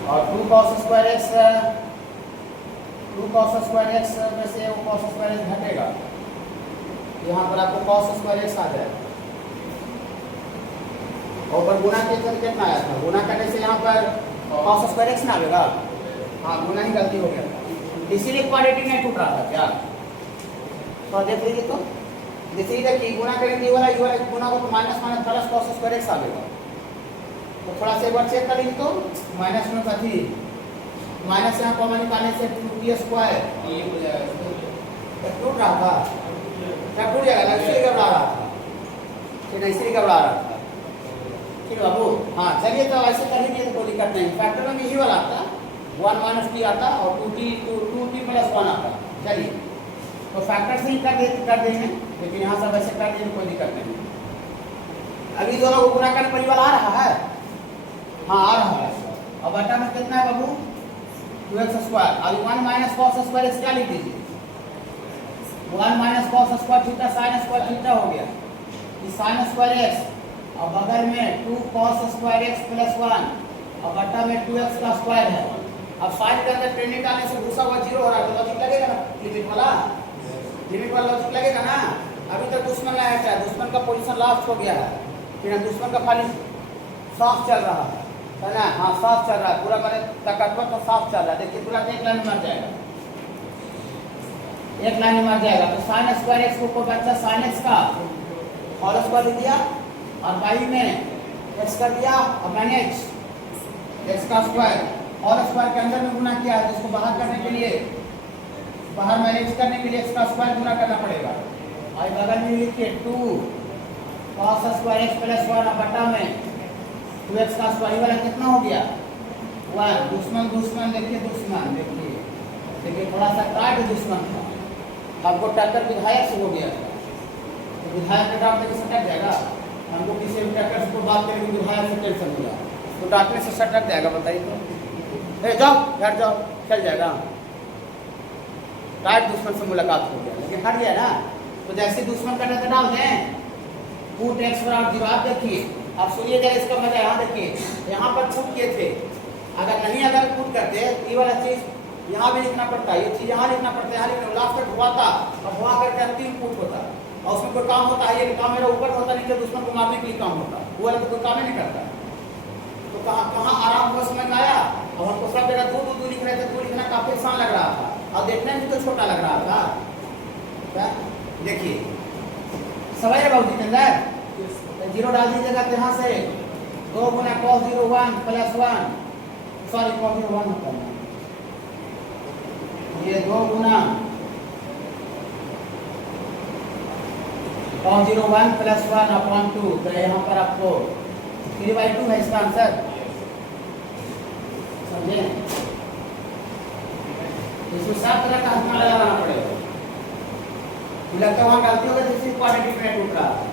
और 2 cos स्क्वायर एक्स में से वो cos स्क्वायर एक्स घटेगा, यहाँ पर आपको cos स्क्वायर एक्स आ जाएगा। और पर गुना के करके कितना आया था, गुना करने से यहाँ पर cos स्क्वायर एक्स ना आएगा, हाँ गुना ही गलती हो गया था, इसीलिए क्वाड्रेटिक नहीं टूट रहा था क्या, तो देख लीजिए, तो देखिएगा कि गुना करेंगे ये वाला गुना हो तो minus minus plus cos square x आ गया। तो थोड़ा सा एक बार चेक करेंगे तो माइनस में कथी माइनस यहाँ कॉमन निकालने से 2t स्क्वायर टूट रहा था, क्या टूट जाएगा, इसलिए घबरा रहा था, इसलिए घबरा रहा था। ठीक बाबू, हाँ चलिए, तो ऐसे कर लीजिए तो कोई दिक्कत नहीं। फैक्टर में यही वाला आता 1 माइनस टी आता और 2t प्लस 1 आता। चलिए, तो फैक्टर से ही कर देंगे, लेकिन यहाँ सब ऐसे कर देंगे कोई दिक्कत नहीं। अभी दोनों को गुना करने परिवार आ रहा है, हाँ आ रहा है। और बटा में कितना है बाबू 2x स्क्वायर। अभी 1 माइनस कॉस स्क्वायर एक्स क्या लिख दीजिए, 1 minus cos square theta sine square theta हो गया, ये साइन स्क्वायर एक्स और बगल में 2 कॉस स्क्वायर एक्स प्लस 1 और बटा में 2x का स्क्वायर है। अब साइन के अंदर ट्रेंडिंग आने से घुसा हुआ 0 हो रहा है, तो लॉजिक लगेगा ना, लिमिट वाला लॉजिक लगेगा ना। अभी तक दुश्मन आया है, दुश्मन का पोजीशन लास्ट हो गया है, फिर दुश्मन का खाली साफ चल रहा है ना, हाँ साफ चल रहा है पूरा, मैंने ताकतवर तो साफ चल रहा है। देखिए पूरा एक लाइन में मर जाएगा, एक लाइन में मर जाएगा। तो साइन स्क्वायर एक्स को बच्चा साइन एक्स का होल स्क्वायर लिख दिया और बाई में एक्स कर दिया और मैंने एक्स का स्क्वायर होल स्क्वायर के अंदर में गुना किया है, जिसको बाहर करने के लिए बाहर मैनेज करने के लिए एक्स का स्क्वायर गुना करना पड़ेगा। और बगल में लिखिए 2 cos स्क्वायर एक्स प्लस 1 बटा में 2x का स्क्वायर वाला कितना हो गया 1। दुश्मन देखिए, देखिए थोड़ा सा काट दुश्मन था, हमको टक्कर विधायक से हो गया था, तो विधायक के डाल देकर सटक जाएगा। हमको किसी भी टक्कर से बात करेंगे विधायक से टेंशन होगा, तो डांटने से सट लग जाएगा, बताइए तो। जाओ घर जाओ, चल जाएगा। टाइट दुश्मन से मुलाकात हो गया, लेकिन हट गया ना। तो जैसे दुश्मन का डर डाल दें, पुट एक्स बराबर जीरो। देखिए अब सुनिए जरा इसका मजा। यहाँ देखिए यहाँ पर पुट किए थे, अगर पुट करते ये वाला चीज यहाँ भी लिखना पड़ता है, ये चीज यहाँ लिखना पड़ता है, यहाँ लिखना लास्ट तक हुआ था और हुआ करके अंतिम पुट होता और उसमें कोई काम होता है। ये काम मेरा ऊपर होता, नीचे दुश्मन को मारने के लिए काम होता, वो वाला तो कोई काम ही नहीं करता। तो कहाँ आराम हुआ समझ में आया। और हमको सब जगह दो दो लिख रहे थे, दो लिखना काफी आसान लग रहा था और देखने में तो छोटा लग रहा था। क्या देखिए समझ रहे बाबू जितेंद्र, जीरो डाल दीजिएगा तो यहाँ से 2 गुना cos 01 प्लस 1, सॉरी cos 01 होता है ये 2 गुना cos 01 प्लस 1 अपॉन 2। तो यहाँ पर आपको 3/2 है इसका आंसर, समझे। इसमें 7 तरह का आंसर लगाना पड़ेगा। लगता है वहाँ गलती होगा, जिससे क्वाड्रेटिक में टूट रहा है।